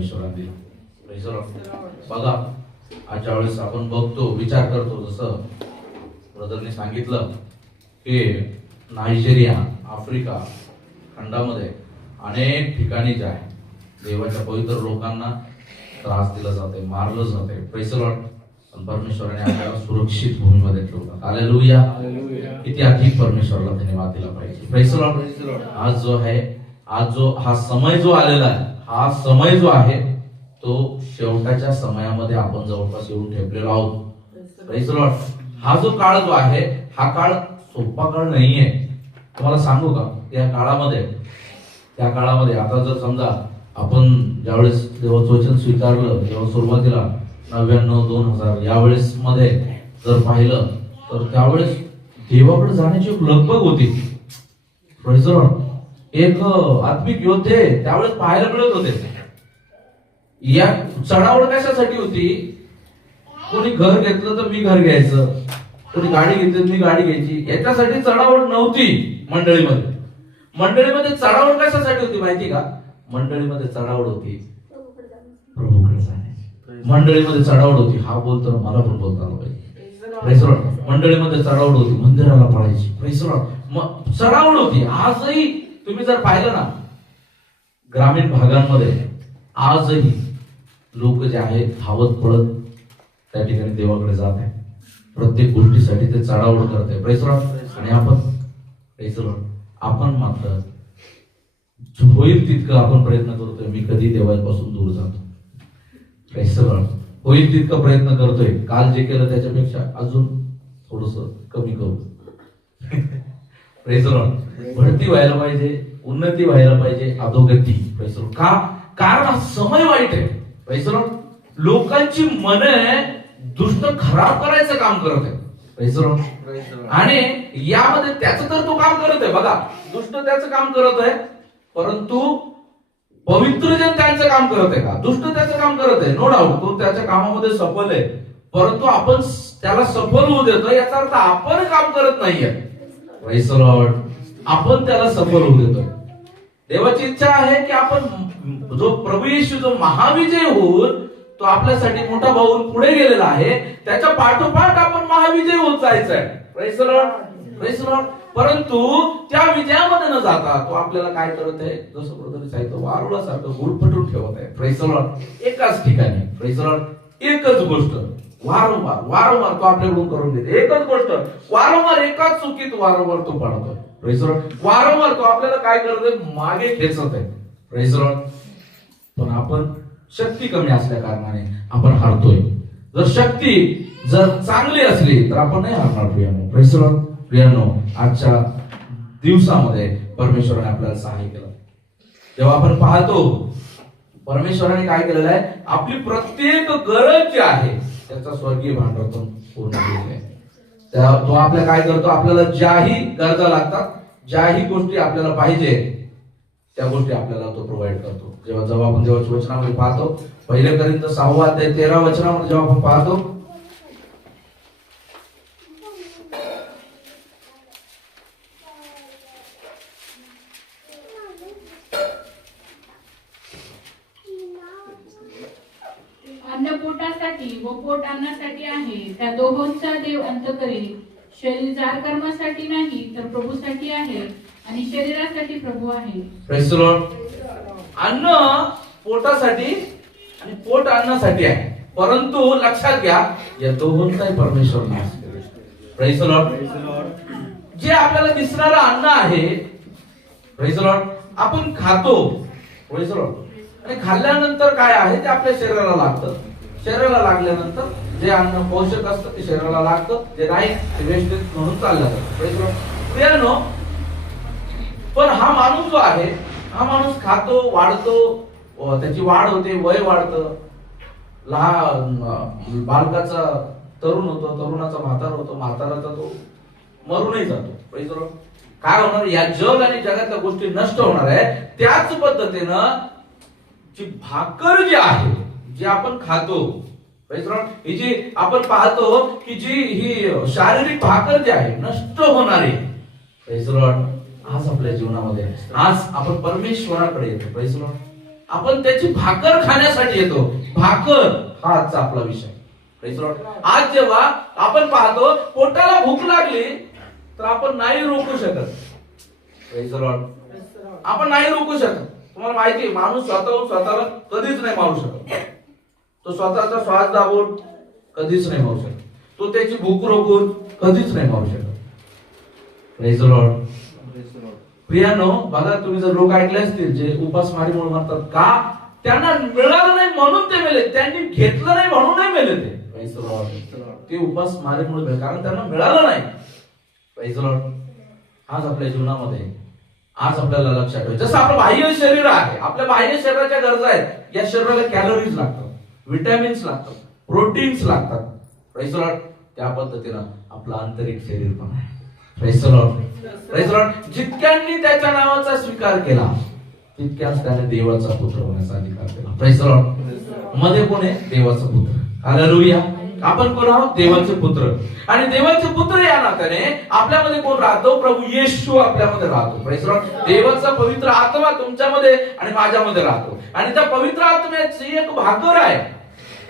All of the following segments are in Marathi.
परमेश्वराने दिला. Praise the Lord. बघा आजच्या वेळेस आपण बघतो, विचार करतो, जसं ब्रदरने सांगितलं की नायजेरिया, आफ्रिका खंडामध्ये अनेक ठिकाणी जे आहे देवाच्या पवित्र लोकांना त्रास दिला जाते, मारलं जाते. Praise the Lord. पण परमेश्वराने आपल्याला सुरक्षित भूमीमध्ये ठेवलं. हालेलुया. किती अधिक परमेश्वराला धन्यवाद दिला पाहिजे. Praise the Lord. आज जो आहे, आज जो हा समय जो आलेला आहे, हा समय जो आहे तो शेवटाच्या समयामध्ये आपण जवळपास येऊन ठेपलेलो आहोत. Praise the Lord. हा जो काळ जो आहे हा काळ सोपा काळ नाहीये. तुम्हाला सांगू का, त्या काळामध्ये आता जर समजा आपण ज्यावेळेस देवाचं वचन स्वीकारलं, जेव्हा सुरुवातीला 99-2000 यावेळेस मध्ये जर पाहिलं तर त्यावेळेस देवाकडे जाण्याची एक लगबग होती. Praise the Lord. एक आत्मिक योद्धे त्यावेळेस पाहायला मिळत होते. या चढावड कशासाठी होती? कोणी घर घेतलं तर मी घर घ्यायचं, कोणी गाडी घेतली मी गाडी घ्यायची, याच्यासाठी चढावड नव्हती मंडळीमध्ये. मंडळीमध्ये चढावड कशासाठी होती माहिती का? मंडळीमध्ये चढावड होती प्रभूकडे जाण्याची. मंडळीमध्ये चढावड होती, हा बोलतो मला पण बोलता आलं पाहिजे. Praise the Lord. मंडळीमध्ये चढावड होती मंदिराला पळायची. Praise the Lord. चढावड होती. आजही तुम्ही जर पाहिलं ना, ग्रामीण भागांमध्ये आजही लोक जे आहेत धावत पळत त्या ठिकाणी देवाकडे जात आहे. प्रत्येक गोष्टीसाठी ते चढावड करत आहे. Praise the Lord. आणि आपण प्रेज द लॉर्ड, आपण मात्र होईल तितकं आपण प्रयत्न करतोय. मी कधी देवापासून दूर जातो. Praise the Lord. होईल तितकं प्रयत्न करतोय. काल जे केलं त्याच्यापेक्षा अजून थोडस कमी करू. Praise the Lord. भरती व्हायला पाहिजे, उन्नती व्हायला पाहिजे, अधोगती. Praise the Lord. का? कारण हा समय वाईट आहे. Praise the Lord. लोकांची मने दुष्ट खराब करायचं काम करत आहे. Praise the Lord. आणि यामध्ये त्याचं तर तो काम करत आहे. बघा, दुष्ट त्याचं काम करत आहे, परंतु पवित्र जन त्यांचं काम करत आहे का? दुष्ट त्याचं काम करत आहे, नो डाऊट तो त्याच्या कामामध्ये सफल आहे, परंतु आपण त्याला सफल होऊ देतो याचा अर्थ आपण काम करत नाहीये. Praise the Lord. आपण त्याला सफल होऊ देतोय. देवाची इच्छा आहे की आपण जो प्रभू येशू जो महाविजय होऊन तो आपल्यासाठी मोठा भाऊ पुढे गेलेला आहे, त्याच्या पाठोपाठ आपण महाविजय होत जायचं आहे. Praise the Lord. Praise the Lord. परंतु त्या विजयामध्ये न जाता तो आपल्याला काय करत आहे? जसं ब्रदर सांगितलं, वारुळासारखं गुळफटून ठेवत आहे. Praise the Lord. एकाच ठिकाणी. Praise the Lord. एकच गोष्ट वारंवार तो आपल्याकडून करून घेते. एकच गोष्ट वारंवार, एकाच चुकीत वारंवार तो पडतोय. Praise the Lord. वारंवार तो आपल्याला काय करतोय? मागे खेचत आहे. Praise the Lord. पण आपण शक्ती कमी असल्या कारणाने आपण हारतोय. जर शक्ती जर चांगली असली तर आपण नाही हारणार प्रियानो. Praise the Lord. प्रियानो, आजच्या दिवसामध्ये परमेश्वराने आपल्याला सहाय्य केलं. जेव्हा आपण पाहतो परमेश्वराने काय केलेलं आहे, आपली प्रत्येक गरज जी आहे त्याचा स्वर्गीय भांडारातून पूर्ण केलेलं आहे. तो आपल्या काय करतो? आपल्याला ज्याही गरजा लागतात, ज्याही गोष्टी आपल्याला पाहिजे त्या गोष्टी आपल्याला तो प्रोव्हाइड करतो. जेव्हा आपण देवाच्या वचनामध्ये पाहतो, 1 कोरिंथ 6 अध्याय 13 वचनामध्ये जेव्हा आपण पाहतो, अन्न पोटासाठी व पोट अन्नासाठी आहे, त्या दोहोंचा देव अंत करील. शरीर जार कर्मासाठी नाही तर प्रभूसाठी आहे, आणि शरीरासाठी प्रभू आहे. Praise the Lord. अन्न पोटासाठी आणि पोट अन्नासाठी आहे, परंतु लक्षात घ्या या दोहोंचाही परमेश्वर नाश करेल. Praise the Lord. जे आपल्याला दिसणारं अन्न आहे, प्रेज द लॉर्ड, आपण खातो. Praise the Lord. आणि खाल्ल्यानंतर काय आहे ते आपल्या शरीराला लागतं. शरीराला लागल्यानंतर जे अन्न पोषक असतं ते शरीराला लागतं, जे नाही ते वेस्टेज म्हणून चाललं जातं. Praise the Lord. प्रियानो, पण हा माणूस जो आहे, हा माणूस खातो, वाढतो, त्याची वाढ होते, वय वाढतं. लहान बालकाचा तरुण होतो, तरुणाचा म्हातारा होतो, म्हाताराचा तो मरूनही जातो. Praise the Lord. काय होणार? या जग आणि जगातल्या गोष्टी नष्ट होणार आहे. त्याच पद्धतीनं जी भाकर जी आहे, जी आपण खातो, प्रेज द लॉर्ड, ही जी आपण पाहतो की जी ही शारीरिक भाकर जी आहे नष्ट होणारी. Praise the Lord. आज आपल्या जीवनामध्ये आज आपण परमेश्वराकडे येतो. Praise the Lord. आपण त्याची भाकर खाण्यासाठी येतो. भाकर हा आजचा आपला विषय. Praise the Lord. आज जेव्हा आपण पाहतो पोटाला भूक लागली तर आपण नाही रोखू शकत. Praise the Lord. आपण नाही रोखू शकत. तुम्हाला माहिती आहे माणूस स्वतःहून स्वतःला कधीच नाही मारू शकत. तो स्वतःचा श्वास दाबून कधीच नाही मारू शकत. तो त्याची भूक रोखून कधीच नाही मारू शकत. Praise the Lord. प्रियानो, बघा तुम्ही जर लोक ऐकले असतील जे उपासमारीमुळे म्हणतात का त्यांना मिळालं नाही म्हणून ते मेले, त्यांनी घेतलं नाही म्हणून नाही मेले ते. Praise the Lord. ते उपासमारीमुळे मेले कारण त्यांना मिळालं नाही. Praise the Lord. आज आपल्या जीवनामध्ये आज आपल्याला लक्षात ठेवायचं जसं आपलं बाह्य शरीर आहे, आपल्या बाह्य शरीराच्या गरजा आहेत. या शरीराला कॅलरीज लागतात, विटॅमिन्स लागतात, प्रोटीन्स लागतात. Praise the Lord. त्या पद्धतीनं आपलं आंतरिक शरीर पण आहे. Praise the Lord. Praise the Lord. जितक्यांनी त्याच्या नावाचा स्वीकार केला तितक्याच त्याने देवाचा पुत्र होण्याचा अधिकार केला. Praise the Lord. मध्ये कोण आहे? देवाचा पुत्र. हालेलुया. आपण कोण आहोत? देवाचे पुत्र. आणि देवाचे पुत्र या नात्याने आपल्यामध्ये कोण राहतो? प्रभू येशू आपल्यामध्ये राहतो. Praise the Lord. देवाचा पवित्र आत्मा तुमच्यामध्ये आणि माझ्यामध्ये राहतो. आणि त्या पवित्र आत्म्याची एक भाकर आहे.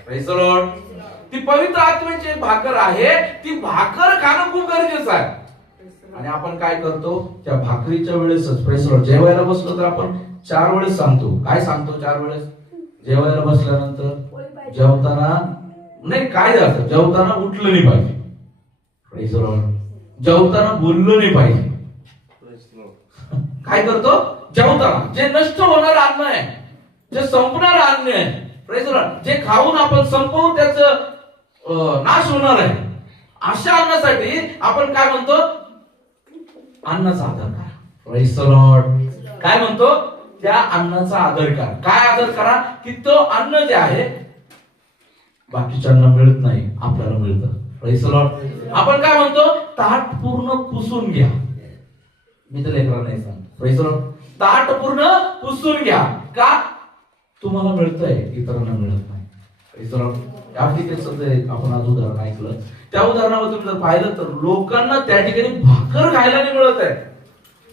Praise the Lord. ती पवित्र आत्म्याची एक भाकर आहे. ती भाकर खाणं खूप गरजेचं आहे. आणि आपण काय करतो? त्या भाकरीच्या वेळेसच Praise the Lord. जेवायला बसलो तर आपण 4 वेळेस सांगतो. काय सांगतो 4 वेळेस? जेवायला बसल्यानंतर, जेवताना नाही, काय जातं जेवताना उठलं नाही पाहिजे. Praise the Lord. जेवताना बोललं नाही पाहिजे. काय करतो? जेवताना जे नष्ट होणार अन्न आहे, जे संपणार अन्न आहे, Praise the Lord, जे खाऊन आपण संपवू त्याचं नाश होणार आहे, अशा अन्नासाठी आपण काय म्हणतो? अन्नाचा आदर करा. Praise the Lord. काय म्हणतो? त्या अन्नाचा आदर करा. काय आदर करा? की तो अन्न जे आहे बाकीच्यांना मिळत नाही, आपल्याला मिळतं. Praise the Lord. आपण काय म्हणतो? ताट पूर्ण पुसून घ्या. मी तर लेकरांना नाही सांगतो. Praise the Lord. ताट पूर्ण पुसून घ्या. का? तुम्हाला मिळतंय, इतरांना मिळत नाही. Praise the Lord. या ठिकाणी आपण आज उदाहरण ऐकलं. त्या उदाहरणामध्ये तुम्ही जर पाहिलं तर लोकांना त्या ठिकाणी भाकर खायला नाही मिळत आहे.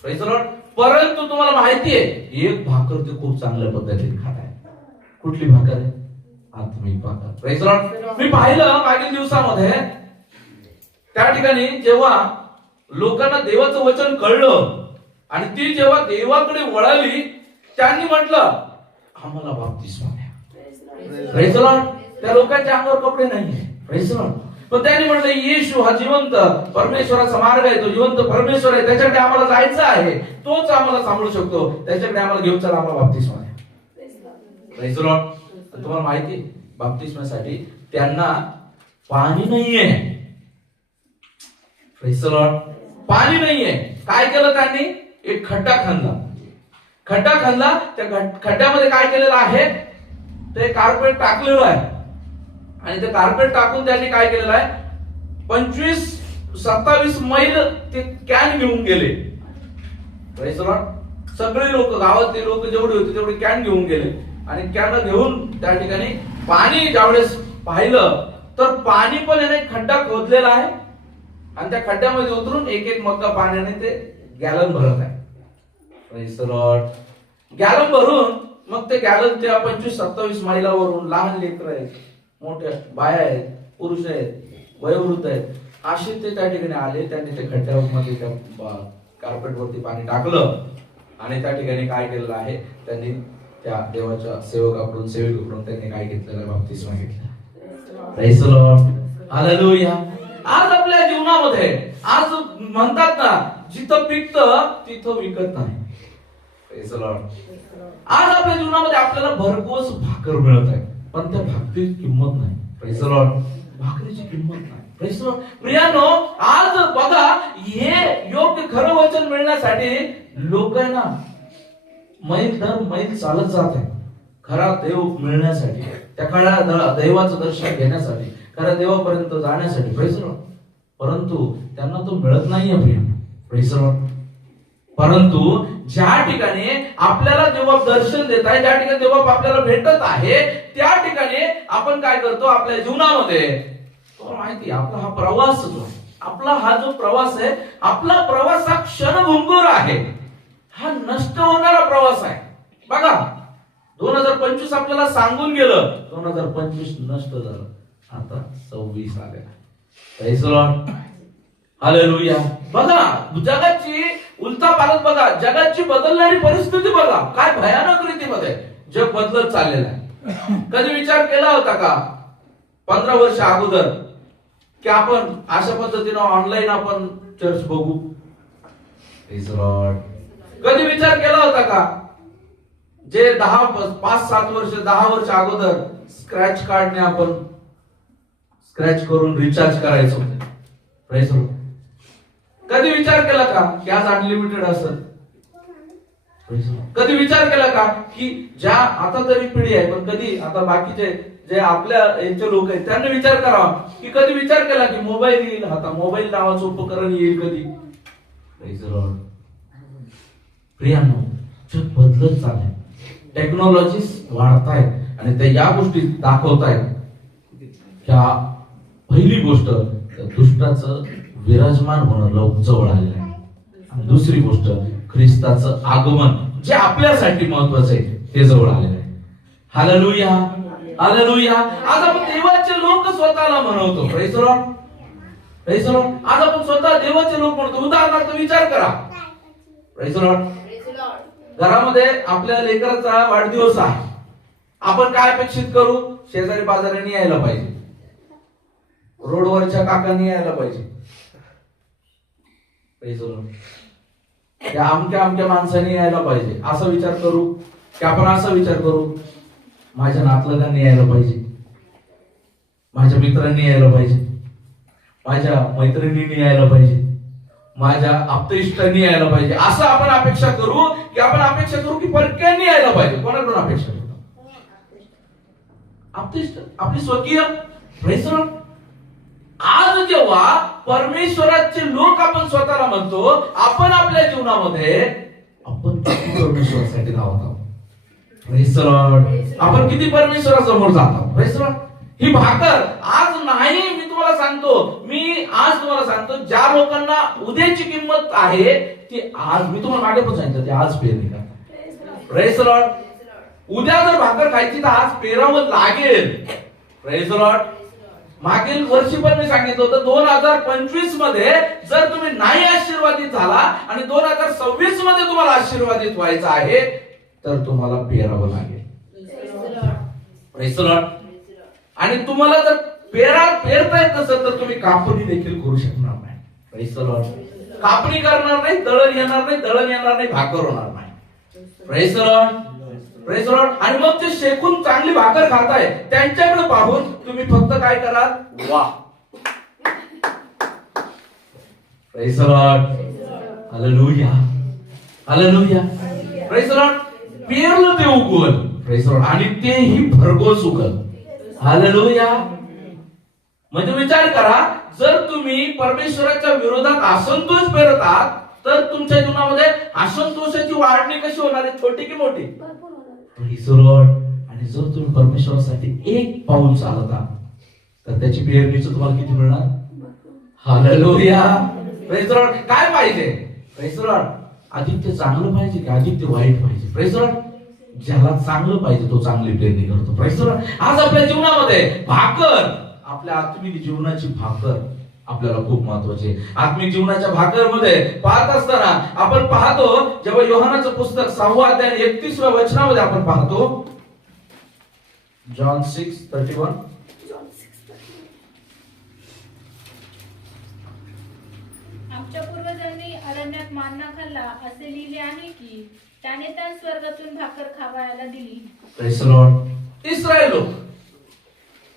Praise the Lord. परंतु तुम्हाला माहिती आहे एक भाकर ते खूप चांगल्या पद्धतीने खात आहे. कुठली भाकर आहे? आत्मिक भाकर. Praise the Lord. मी पाहिलं मागील दिवसामध्ये त्या ठिकाणी जेव्हा लोकांना देवाचं वचन कळलं आणि ती जेव्हा देवाकडे वळाली, त्यांनी म्हटलं आम्हाला बाप्तिस्मा द्या. Praise the Lord. त्या लोकांच्या अंगावर कपडे नाहीये. Praise the Lord. पण त्यांनी म्हटलं येशू हा जिवंत परमेश्वराचा मार्ग आहे, तो जिवंत परमेश्वर आहे, त्याच्याकडे आम्हाला जायचं आहे, तोच आम्हाला सांभाळू शकतो, त्याच्याकडे आम्हाला घेऊन चला, आम्हाला बाप्तिस्मा द्या. Praise the Lord. तुम्हाला माहिती बाप्तिस्मासाठी त्यांना पाणी नाहीये. Praise the Lord. पाणी नाहीये. काय केलं त्यांनी? एक खड्डा खणला. खड्डा खणला. त्या खड्ड्यामध्ये काय केलेलं आहे? ते कार्पेट टाकलेलं आहे. आणि ते कार्पेट टाकून त्यांनी काय केलेलं आहे? 25-27 मैल ते कॅन घेऊन गेले. Praise the Lord. सगळे लोक, गावातले लोक जेवढे होते तेवढे कॅन घेऊन गेले. आणि कॅन घेऊन त्या ठिकाणी पाणी ज्यावेळेस पाहिलं तर पाणी पण याने खड्डा खोदलेला आहे आणि त्या खड्ड्यामध्ये उतरून एक एक मग्गा पाण्याने ते गॅलन भरत आहे. Praise the Lord. गॅलन भरून मग ते गॅलन त्या 25-27 मैलावरून लहान लेकरं आहेत, मोठ्या बाया आहेत, पुरुष आहेत, वयोवृद्ध आहेत, असे ते त्या ठिकाणी आले. त्यांनी ते खड्ड्यामध्ये त्या कार्पेटवरती पाणी टाकलं आणि त्या ठिकाणी काय केलेलं आहे? त्यांनी त्या देवाच्या सेवकाकडून त्यांनी काय घेतलेलं? बाप्तिस्मा घेतला. Praise the Lord. हालेलुया. आज आपल्या जीवनामध्ये आज म्हणतात ना, जिथं पिकतं तिथं विकत नाही. Praise the Lord. आज आपल्या जीवनामध्ये आपल्याला भरघोस भाकर मिळत आहे, पण त्या भाकरीची किंमत नाही. Praise the Lord. भाकरीची किंमत नाही. Praise the Lord. प्रियानो, आज बघा हे योग्य खरं वचन मिळण्यासाठी लोक आहे ना मैल दर मैल चालत जात आहे खरा देव मिळण्यासाठी, त्या खऱ्या देवाचं दर्शन घेण्यासाठी, खऱ्या देवापर्यंत जाण्यासाठी. Praise the Lord. परंतु त्यांना तो मिळत नाहीये प्रिय. Praise the Lord. परंतु ज्या ठिकाणी आपल्याला जेव्हा दर्शन देत आहे, ज्या ठिकाणी जेव्हा आपल्याला भेटत आहे, त्या ठिकाणी आपण काय करतो? आपल्या जीवनामध्ये तुम्हाला माहिती आपला हा प्रवास जो आहे, आपला हा जो प्रवास आहे, आपला प्रवास हा क्षणभंगुर आहे, हा नष्ट होणारा प्रवास आहे. बघा 2025 आपल्याला सांगून गेलं, 2025 नष्ट झालं, आता 26 आलेला. Praise the lord, hallelujah. बघा जगाची उलटा पालट, बघा जगाची बदलणारी परिस्थिती, बघा काय भयानक रीतीमध्ये जग बदलत चाललेलं आहे. कधी विचार केला होता का 15 वर्ष अगोदर की आपण अशा पद्धतीने ऑनलाईन आपण चर्च बघू? Praise the Lord. कधी विचार केला होता का जे 5-7 वर्ष 10 वर्ष अगोदर स्क्रॅच कार्डने आपण स्क्रॅच करून रिचार्ज करायचो? Praise the Lord. कधी विचार केला का की आज अनलिमिटेड असेल? कधी विचार केला का की ज्या आता तरी पिढी आहे, पण कधी आता बाकीचे जे आपल्या यांचे लोक आहेत त्यांनी विचार करावा की कधी विचार केला की मोबाईल येईल, आता मोबाईल नावाचं उपकरण येईल कधी? Praise the Lord. प्रियांनो, जग बदलत चाललंय, टेक्नॉलॉजीज वाढतायत आणि ते या गोष्टी दाखवतायत. त्या पहिली गोष्ट दुष्टाचं विराजमान होणं जवळ आलेलं आहे, आणि दुसरी गोष्ट ख्रिस्ताचं आगमन जे आपल्यासाठी महत्वाचं आहे ते जवळ आलेलं आहे. Hallelujah, hallelujah. आज आपण देवाचे लोक स्वतःला म्हणतो. Praise the Lord, praise the Lord. आज आपण स्वतः देवाचे लोक म्हणतो. उदाहरणार्थ विचार करा, प्रेज द लॉर्ड, घरामध्ये आपल्या लेकराचा वाढदिवस आहे, आपण काय अपेक्षित करू? शेजारी बाजारांनी यायला पाहिजे, रोडवरच्या काकांनी यायला पाहिजे, त्या अमक्या माणसाने यायला पाहिजे, असा विचार करू की आपण असा विचार करू माझ्या नातलगांनी यायला पाहिजे, माझ्या मित्रांनी यायला पाहिजे, माझ्या मैत्रिणींनी यायला पाहिजे, माझ्या आप्तेष्टांनी यायला पाहिजे, असं आपण अपेक्षा करू की परक्यांनी यायला पाहिजे? कोणाकडून अपेक्षा करतो? आप्तेष्ट, आपली स्वकीय. Praise the Lord. आज जेव्हा परमेश्वराचे लोक आपण स्वतःला म्हणतो, आपण आपल्या जीवनामध्ये आपण किती परमेश्वरासाठी धावत आहोत? Praise the Lord. आपण किती परमेश्वरासमोर जात आहोत? Praise the Lord. ही भाकर आज नाही, मी तुम्हाला सांगतो, ज्या लोकांना उद्याची किंमत आहे ती आज, मी तुम्हाला मागे पण सांगितलं, ते आज पेरणी करा. Praise the Lord. उद्या जर भाकर खायची तर आज पेरावं लागेल. Praise the Lord. मागील वर्षी पण मी सांगितलं होतं 2025 मध्ये जर तुम्ही नाही आशीर्वादित झाला आणि 2026 मध्ये तुम्हाला आशीर्वादित व्हायचं आहे तर तुम्हाला पेरावं लागेल. Praise the Lord. आणि तुम्हाला जर पेरता येत नसेल तर तुम्ही कापणी देखील करू शकणार नाही. Praise the Lord. कापणी करणार नाही, दळण येणार नाही, भाकर होणार नाही. Praise the Lord, praise the Lord. आणि मग ते शेकून चांगली भाकर खाताय त्यांच्याकडे पाहून तुम्ही फक्त काय कराल? वा. Praise the lord, hallelujah, hallelujah. Praise the Lord. पेरलं ते उगवल. Praise the Lord. आणि तेही भरघोस उगल. हालेलुया. म्हणजे विचार करा, जर तुम्ही परमेश्वराच्या विरोधात असंतोष पेरत आहात तर तुमच्या जीवनामध्ये असंतोषाची वाढणी कशी होणार आहे? छोटी की मोठी? Praise the Lord. आणि जर तुम्ही परमेश्वरासाठी एक पाऊल चालत आहात तर त्याची पेरणीचं तुम्हाला किती मिळणार? हालेलुया. Praise the Lord. काय पाहिजे? Praise the Lord. आदित्य चांगलं पाहिजे की आदित्य वाईट पाहिजे? Praise the Lord. ज्याला चांगलं पाहिजे तो चांगली पेरणी करतो. Praise the Lord. आज आपल्या जीवनामध्ये भाकर, आपल्या आत्मिक जीवनाची भाकर आपल्याला खूप महत्वाची आहे. आत्मिक जीवनाच्या भाकरमध्ये पाहत असताना आपण पाहतो, जेव्हा योहानाचं पुस्तक 6 अध्याय 31व्या वचनामध्ये आपण पाहतो, जॉन 6:31. आमच्या पूर्वजांनी अरण्यात मान्ना खाल्ला असे लिहिले आहे की त्याने त्या स्वर्गातून भाकर खावायला दिली. Praise the Lord. इस्रायल लोक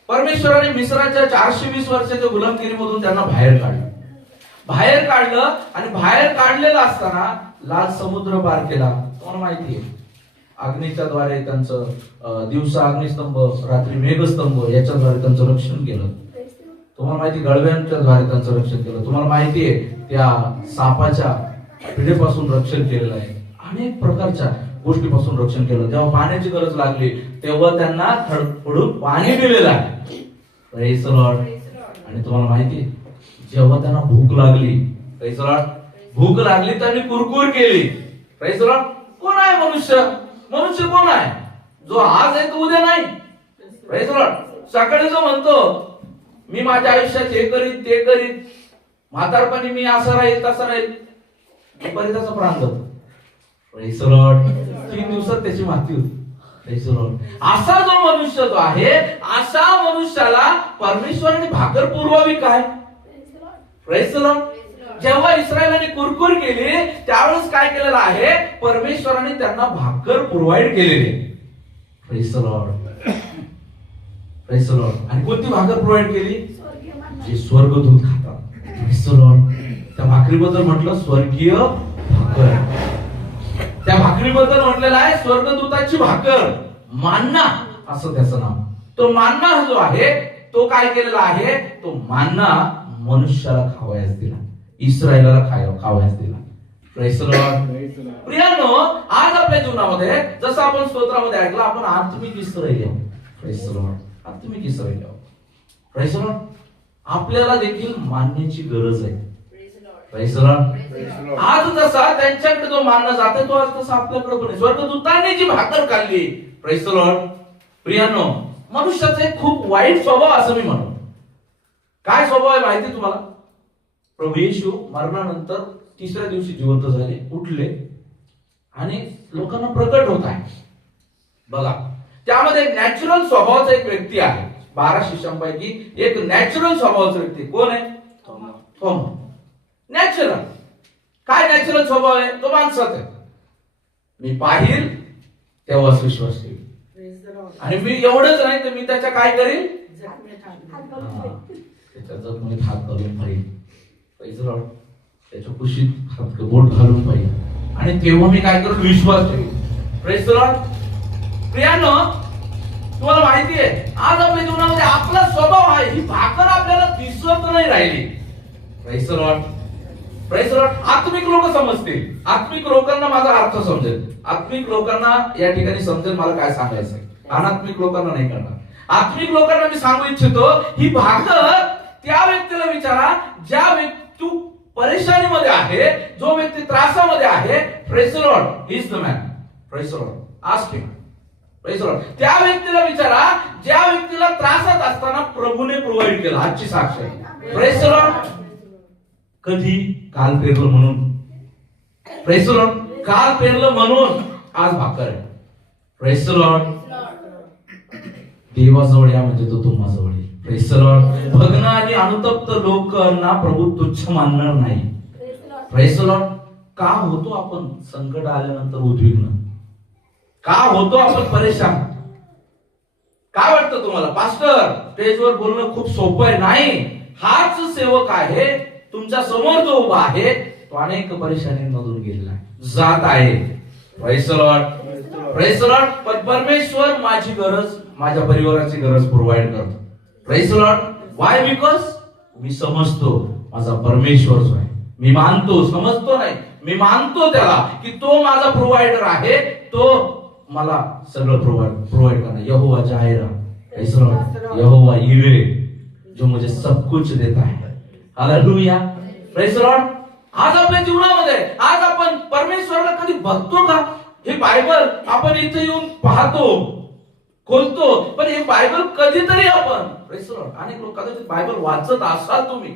परमेश्वराने मिस्राच्या 420 वर्षाच्या गुलामगिरीमधून त्यांना बाहेर काढलं आणि बाहेर काढलेलं असताना लाल समुद्र पार केला. तुम्हाला माहिती आहे, अग्नीच्या द्वारे त्यांचं दिवसा अग्निस्तंभ, रात्री मेघस्तंभ याच्याद्वारे त्यांचं रक्षण केलं. तुम्हाला माहिती, गळव्यांच्या द्वारे त्यांचं रक्षण केलं. तुम्हाला माहिती आहे, त्या सापाच्या पिढेपासून रक्षण केलेलं आहे. अनेक प्रकारच्या गोष्टीपासून रक्षण केलं. जेव्हा पाण्याची गरज लागली तेव्हा त्यांना थडथडून पाणी दिलेलं आहे. Praise the Lord. आणि तुम्हाला माहिती, जेव्हा त्यांना भूक लागली, प्रेज द लॉर्ड, भूक लागली त्यांनी कुरकुर केली. Praise the Lord. कोण आहे मनुष्य? मनुष्य कोण आहे? जो आज आहे तो उद्या नाही. Praise the Lord. सकाळी जो म्हणतो मी माझ्या आयुष्यात हे करीत ते करीत, म्हातारपणी मी असं राहील तसं राहील, परिताचा प्राण जातो. Praise the Lord. 3 दिवसात त्याची माती होती. Praise the Lord. असा जो मनुष्य जो आहे, अशा मनुष्याला परमेश्वराने भाकर पुरवावी काय? Praise the Lord. जेव्हा इस्रायलाने कुरकुर केली त्यावेळेस काय केलेलं आहे? परमेश्वराने त्यांना भाकर प्रोव्हाइड केलेली. Praise the Lord. Praise the Lord. आणि कोणती भाकर प्रोव्हाइड केली? जे स्वर्गदूत खातात. Praise the Lord. त्या भाकरीबद्दल म्हटलं स्वर्गीय भाकर. त्या भाकरीबद्दल म्हटलेलं आहे स्वर्गदूताची भाकर, मान्ना असं त्याचं नाव. तो मान्ना जो आहे तो काय केलेला आहे? तो मान्ना मनुष्याला खावयास दिला, इस्रायलाला खावयास दिला. Praise the Lord. प्रियांनो, आज आपल्या जीवनामध्ये जसं आपण स्तोत्रामध्ये ऐकलं, आपण आत्मिक इस्रायली आहोत. Praise the Lord. आत्मिक इस्रायली आहोत. Praise the Lord. आपल्याला देखील मानण्याची गरज आहे. Praise the Lord. आज जसा त्यांच्याकडे जो मानला जाते तो आज तसा आपल्याकडे पण आहे. स्वर्गदूतांनी जी भाकर खाल्ली. Praise the Lord. प्रियांनो, मनुष्याचा एक खूप वाईट स्वभाव असं मी म्हणतो. काय स्वभाव आहे माहिती तुम्हाला? प्रभू येशू मरणानंतर 3ऱ्या दिवशी जिवंत झाले, उठले आणि लोकांना प्रकट होत आहे. बघा, त्यामध्ये नॅचरल स्वभावाचा एक व्यक्ती आहे. 12 शिष्यांपैकी एक नॅचरल स्वभावाचा व्यक्ती कोण आहे? थोमा. नॅचरल. काय नॅचरल स्वभाव आहे? तो माणसाचा आहे. मी पाहिल तेव्हाच विश्वास ठेवील, आणि मी एवढंच नाही तर मी त्याच्या काय करील? त्याच्या जखमेत हात घालून पाहिजे. Praise the Lord. त्याच्या कुशीत बोट घालून पाहिजे, आणि तेव्हा मी काय करू? विश्वास ठेवील. Praise the Lord. प्रियांनो, तुम्हाला माहिती आहे आज आपल्या जीवनामध्ये आपला स्वभाव आहे, ही भाकर आपल्याला दिसत नाही राहिली. Praise the Lord. Praise the Lord. आत्मिक लोक समजतील, आत्मिक लोकांना माझा अर्थ समजेल, आत्मिक लोकांना या ठिकाणी समजेल मला काय सांगायचं आहे. अनात्मिक लोकांना नाही करणार. आत्मिक लोकांना मी सांगू इच्छितो, ही भाकर त्या व्यक्तीला विचारा ज्या व्यक्ती परेशानीमध्ये आहे, जो व्यक्ती त्रासामध्ये आहे. Praise the Lord. He is the man. Praise the Lord. Ask him. Praise the Lord. त्या व्यक्तीला विचारा ज्या व्यक्तीला त्रासात असताना प्रभूने प्रोव्हाइड केलं. आजची साक्ष आहे. Praise the Lord. कधी? काल पेरलं म्हणून. Praise the Lord. काल पेरलं म्हणून आज भाकर आहे. Praise the Lord. देवाजवळ या म्हणजे तो तुम्हाजवळ येईल. Praise the Lord. भग्न आणि अनुतप्त लोकांना प्रभू तुच्छ मानणार नाही. Praise the Lord. का होतो आपण संकट आल्यानंतर उद्विग्न? का होतो आपण परेशान? काय वाटतं तुम्हाला? पास्टर, स्टेजवर बोलणं खूप सोपं आहे. नाही, हाच सेवक आहे तुमच्या समोर जो उभा आहे, तो अनेक परेशानींमधून गेलेला आहे, जात आहे. Praise the Lord. Praise the Lord. पण परमेश्वर माझी गरज, माझ्या परिवाराची गरज प्रोव्हाइड करतो. Praise the Lord. Why? Because मी समजतो माझा परमेश्वर जो आहे, मी मानतो, समजतो नाही, मी मानतो त्याला की तो माझा प्रोव्हाइडर आहे, तो मला सगळं प्रोव्हाइड करणार. यहोवा जाहिरा. Praise the Lord. यहोवा यिरे, जो मुझे सब कुछ देता है. हालेलुया. Praise the Lord. आज आपल्या जीवनामध्ये आज आपण परमेश्वराला कधी बघतो का? हे बायबल आपण इथे येऊन पाहतो, खोलतो, पण हे बायबल कधीतरी आपण Praise the Lord. अनेक लोक कदाचित बायबल वाचत असाल, तुम्ही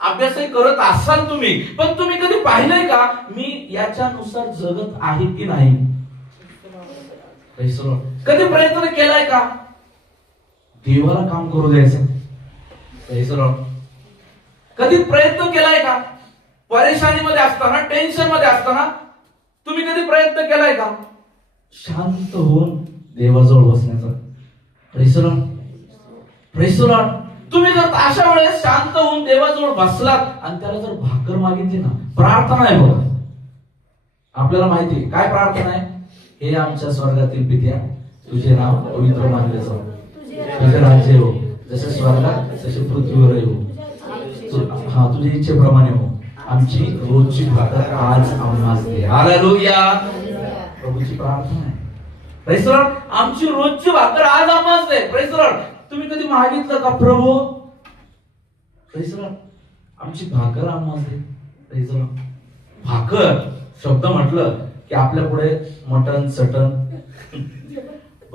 अभ्यासही करत असाल तुम्ही, पण तुम्ही कधी पाहिलंय का मी याच्यानुसार जगत आहे की नाही? Praise the Lord. कधी प्रयत्न केलाय का देवाला काम करू द्यायचं? Praise the Lord. कधी प्रयत्न केलाय का परेशानीमध्ये असताना, टेन्शन मध्ये असताना तुम्ही कधी प्रयत्न केलाय का शांत होऊन देवाजवळ बसण्याचा? Praise the Lord. Praise the Lord. तुम्ही जर अशा वेळेस शांत होऊन देवाजवळ बसलात आणि त्याला जर भाकर मागितली ना, प्रार्थना आहे बघा. आपल्याला माहिती काय प्रार्थना आहे? हे आमच्या स्वर्गातील पित्या, तुझे नाव पवित्र मानले जावो, तुझे राज्य हो, जसे स्वर्गात तसे पृथ्वीवर हो. हा, तुझ्या इच्छेप्रमाणे हो. आमची रोजची भाकर आज आम्हास दे. हालेलुया. प्रभूची प्रार्थना आहे. Praise the Lord. आमची रोजची भाकर आज आम्हास दे. Praise the Lord. तुम्ही कधी मागितलं का प्रभू? Praise the Lord. आमची भाकर आम्हास दे. Praise the Lord. भाकर शब्द म्हटलं की आपल्या पुढे मटण, चटण,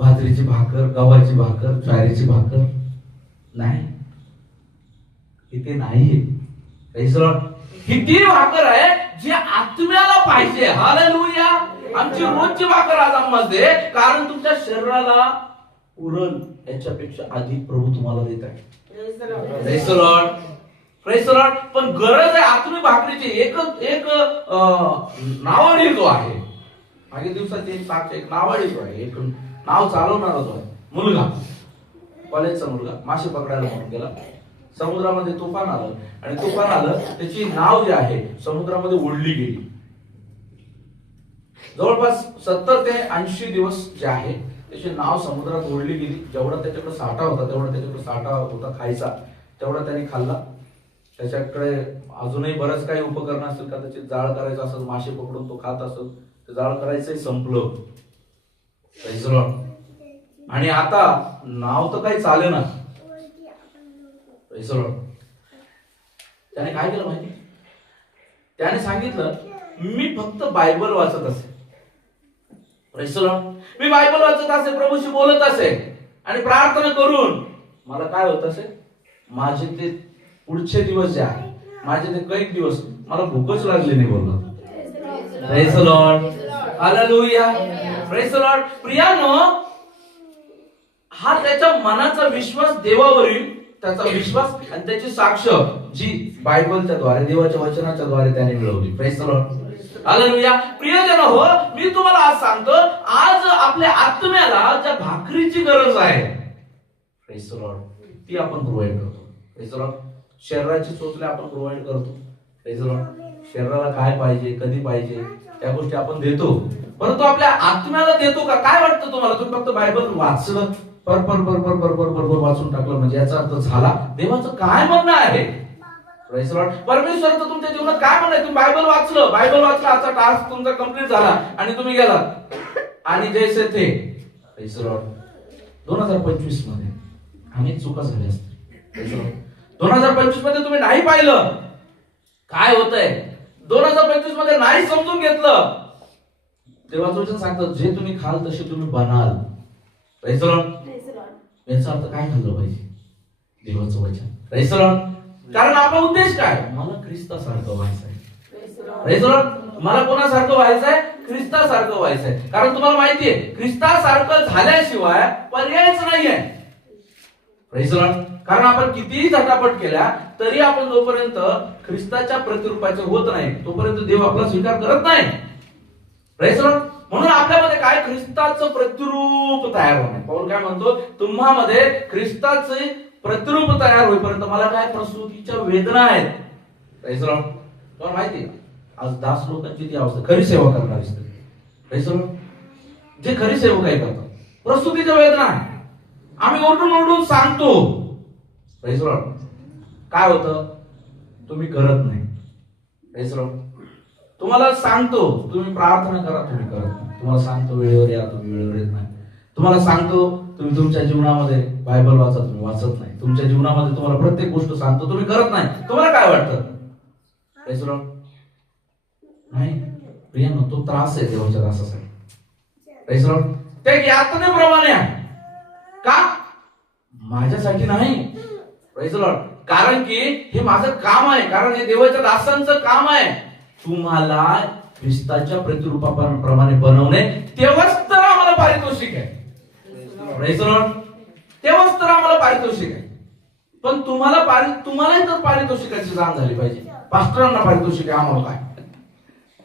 बाजरीची भाकर, गव्हाची भाकर, ज्वारीची भाकर नाही, इथे नाहीये. Praise the Lord. ही ती भाकर आहे जी आत्म्याला पाहिजे. हालेलुया. आमची रोजची भाकर आज आम्हाला दे, कारण तुमच्या शरीराला पुरल याच्यापेक्षा अधिक प्रभू तुम्हाला देत आहे. Praise the Lord. Praise the Lord. पण गरज आहे आत्मिक भाकरीची. एक नावाडी जो आहे, मागे दिवसात एक नावाडी जो आहे, एक नाव चालवणारा जो आहे, मुलगा, कॉलेजचा मुलगा मासे पकडायला म्हणून गेला. समुद्रामध्ये तुफान आलं आणि तुफान आलं, त्याची नाव जी आहे समुद्रामध्ये ओढली गेली. जवळपास 70 ते 80 दिवस जे आहे त्याची नाव समुद्रात ओढली गेली. जेवढा त्याच्याकडे साठा होता खायचा, तेवढा त्याने खाल्ला. त्याच्याकडे अजूनही बरंच काही उपकरण असेल, कदाचित जाळ करायचं असेल, मासे पकडून तो खात असेल, ते जाळ करायचंही संपलं. Praise the Lord. आणि आता नाव तर काही चाले ना. Praise the Lord. त्याने काय केलं माहिती? त्याने सांगितलं, मी फक्त बायबल वाचत असे. Praise the Lord. Me Bible वाचत असे, प्रभूशी बोलत असे आणि प्रार्थना करून मला काय होत असे, माझे ते पुढचे दिवस जे आहे, माझे ते कैक दिवस, मला भूकच लागली नाही. बोललो Praise the Lord. Hallelujah. Praise the Lord. प्रियानो, हा त्याच्या मनाचा विश्वास देवावरील त्याचा विश्वास आणि त्याची साक्ष जी बायबलच्या द्वारे, देवाच्या वचनाच्या द्वारे त्याने मिळवली. Praise the Lord. हालेलुया. प्रियजन हो, मी तुम्हाला आज सांगतो, आज आपल्या आत्म्याला ज्या भाकरीची गरज आहे, Praise the Lord, ती आपण प्रोव्हाइड करतो. Praise the Lord. शरीराची चोचले आपण प्रोव्हाइड करतो. Praise the Lord. शरीराला काय पाहिजे, कधी पाहिजे, त्या गोष्टी आपण देतो. परंतु आपल्या आत्म्याला देतो का? काय वाटतं तुम्हाला? तुम्ही फक्त बायबल वाचलं, पर वाचून टाकलं म्हणजे याचा अर्थ झाला? देवाचं काय म्हणणं आहे? Praise the Lord. परमेश्वराचं तुमच्या जीवनात काय म्हणणं आहे? तुम्ही बायबल वाचलं, आजचा टास्क तुमचा कंप्लीट झाला आणि तुम्ही गेला आणि जैसे थे. Praise the Lord. 2025 मध्ये अनेक चुका झाल्या असतील. 2025 मध्ये तुम्ही नाही पाहिलं काय होतंय, 2025 मध्ये नाही समजून घेतलं. देवाचं वचन सांगतं, जे तुम्ही खाल तसे तुम्ही बनाल. Praise the Lord. याचा अर्थ काय खाल्लं पाहिजे? देवाचं वचन. Praise the Lord. कारण आपला उद्देश काय? मला ख्रिस्तासारखं व्हायचं आहे. Praise the Lord. मला कोणासारखं व्हायचं आहे? ख्रिस्तासारखं व्हायचं आहे. कारण तुम्हाला माहितीये, ख्रिस्तासारखं झाल्याशिवाय पर्यायच नाहीये. Praise the Lord. कारण आपण कितीही झटापट केल्या तरी आपण जोपर्यंत ख्रिस्ताच्या प्रतिरूपाचे होत नाही, तोपर्यंत देव आपला स्वीकार करत नाही. Praise the Lord. म्हणून आपल्यामध्ये काय? ख्रिस्ताचं प्रतिरूप तयार होणे. पौल काय म्हणतो? तुम्हामध्ये ख्रिस्ताचे प्रतिरूप तयार होईपर्यंत मला काय? प्रसूतीच्या वेदना आहेत. Praise the Lord. तुम्हाला माहिती आहे आज दास लोकांची ती अवस्था, खरी सेवा करणारी स्त्री. Praise the Lord. जे खरी सेवा काय करतात, प्रसूतीच्या वेदना आहे. आम्ही ओरडून सांगतो. Praise the Lord. काय होतं? तुम्ही करत नाही. Praise the Lord. तुम्हाला सांगतो तुम्ही प्रार्थना करा, तुम्ही करत नाही. तुम्हाला सांगतो वेळेवर या, तुम्ही वेळेवर येत नाही. तुम्हाला सांगतो तुम्ही तुमच्या जीवनामध्ये बायबल वाचा, तुम्ही वाचत नाही. तुमच्या जीवनामध्ये तुम्हाला प्रत्येक गोष्ट सांगतो, तुम्ही करत नाही. तुम्हाला काय वाटतं? Praise the Lord. नाही प्रियानो, तो त्रास आहे देवाच्या दासासाठी. Praise the Lord. ते यातनेप्रमाणे आहे का? माझ्यासाठी नाही. Praise the Lord. कारण की हे माझं काम आहे, कारण हे देवाच्या दासांचं काम आहे. तुम्हाला ख्रिस्ताच्या प्रतिरूपाप्रमाणे बनवणे, तेव्हाच तर आम्हाला पारितोषिक आहे. Praise the Lord. तेव्हाच तर आम्हाला पारितोषिक आहे. पण तुम्हालाही तर पारितोषिकाची जाण झाली पाहिजे. पास्टरांना पारितोषिक आहे, आम्हाला काय?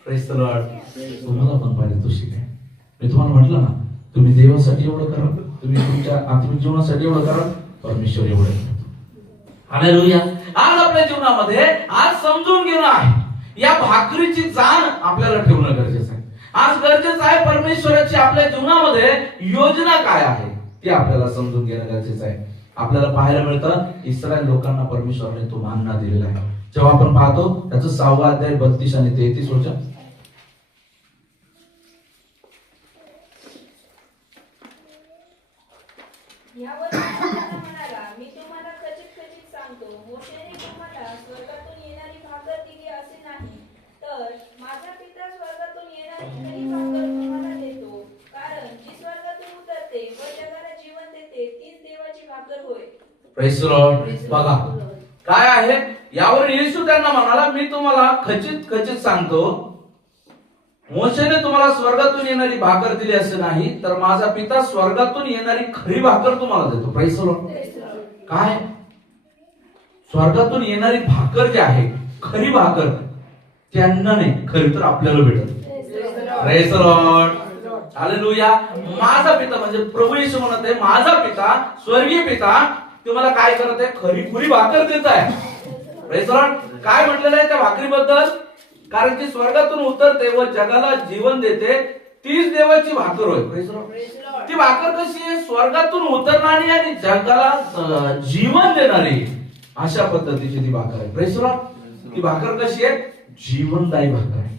Praise the Lord. तुम्हाला पण पारितोषिक आहे. मी तुम्हाला म्हटलं ना, तुम्ही देवासाठी एवढं करा, तुम्ही तुमच्या आत्मिक जीवनासाठी एवढं करा, परमेश्वर एवढं करतो. हालेलुया. आज आपल्या जीवनामध्ये आज समजून घेणं आहे, या भाकरीची जाण आपल्याला ठेवणं गरजेचं आहे. आज गरजेचं आहे परमेश्वराची आपल्या जीवनामध्ये योजना काय आहे ते आपल्याला समजून घेणं गरजेचं आहे. आपल्याला पाहायला मिळतं इस्रायल लोकांना परमेश्वराने तो मानना दिलेला आहे. जेव्हा आपण पाहतो त्याचं 6वा अध्याय 32 आणि 33 वचन. यावर त्याला म्हणाला, मी तुम्हाला खचित सांगतो, मोशेने तुम्हाला स्वर्गातून येणारी भाकर दिली असे नाही, तर माझा पिता स्वर्गातून येणारी खरी भाकर तुम्हाला देतो. कारण जी स्वर्गातून उतरते व भाकर होय. Praise the Lord. बघा काय आहे यावर येशू त्यांना म्हणाला, मी तुम्हाला खचित खचित सांगतो, मोशेने तुम्हाला स्वर्गातून येणारी भाकर दिली असे नाही, तर माझा पिता स्वर्गातून येणारी खरी भाकर तुम्हाला देतो. Praise the Lord. काय स्वर्गातून येणारी भाकर जी आहे, खरी भाकर, त्यांना नाही, खरी तर आपल्याला भेटत. Praise the lord. हालेलुया. माझा पिता म्हणजे प्रभू येशू म्हणत आहे, माझा पिता, स्वर्गीय पिता तुम्हाला काय करत आहे, खरी खुरी भाकर देत आहे. Praise the Lord. काय म्हटलेलं आहे त्या भाकरीबद्दल? कारण ती स्वर्गातून उतरते व जगाला जीवन देते, तीच देवाची भाकर होय. Praise the Lord. ती भाकर कशी आहे? स्वर्गातून उतरणारी आणि जगाला जीवन देणारी, अशा पद्धतीची ती भाकर आहे. Praise the Lord. ती भाकर कशी आहे? जीवनदायी भाकर आहे.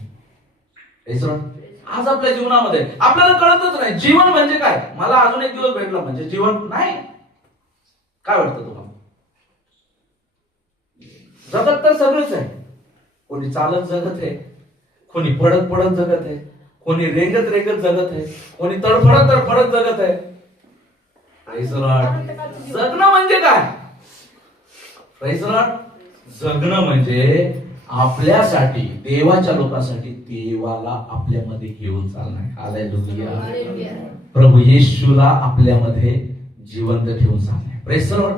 Praise the Lord. आज आपल्या जीवनामध्ये आपल्याला कळतच नाही जीवन म्हणजे काय. मला अजून एक दिवस भेटला म्हणजे जीवन नाही. काय वाटतं तुम्हाला? जगत तर सगळंच आहे. कोणी चालत जगत आहे, कोणी पडत पडत जगत आहे, कोणी रेंगत रेंगत जगत आहे, कोणी तडफडत तडफडत जगत आहे. Praise the Lord. जगणं म्हणजे काय? Praise the Lord. जगणं म्हणजे आपल्यासाठी, देवाच्या लोकांसाठी देवाला आपल्यामध्ये घेऊन चालणार. हालेलुया. प्रभू येशूला आपल्यामध्ये जिवंत ठेवून चालणार. Praise the Lord.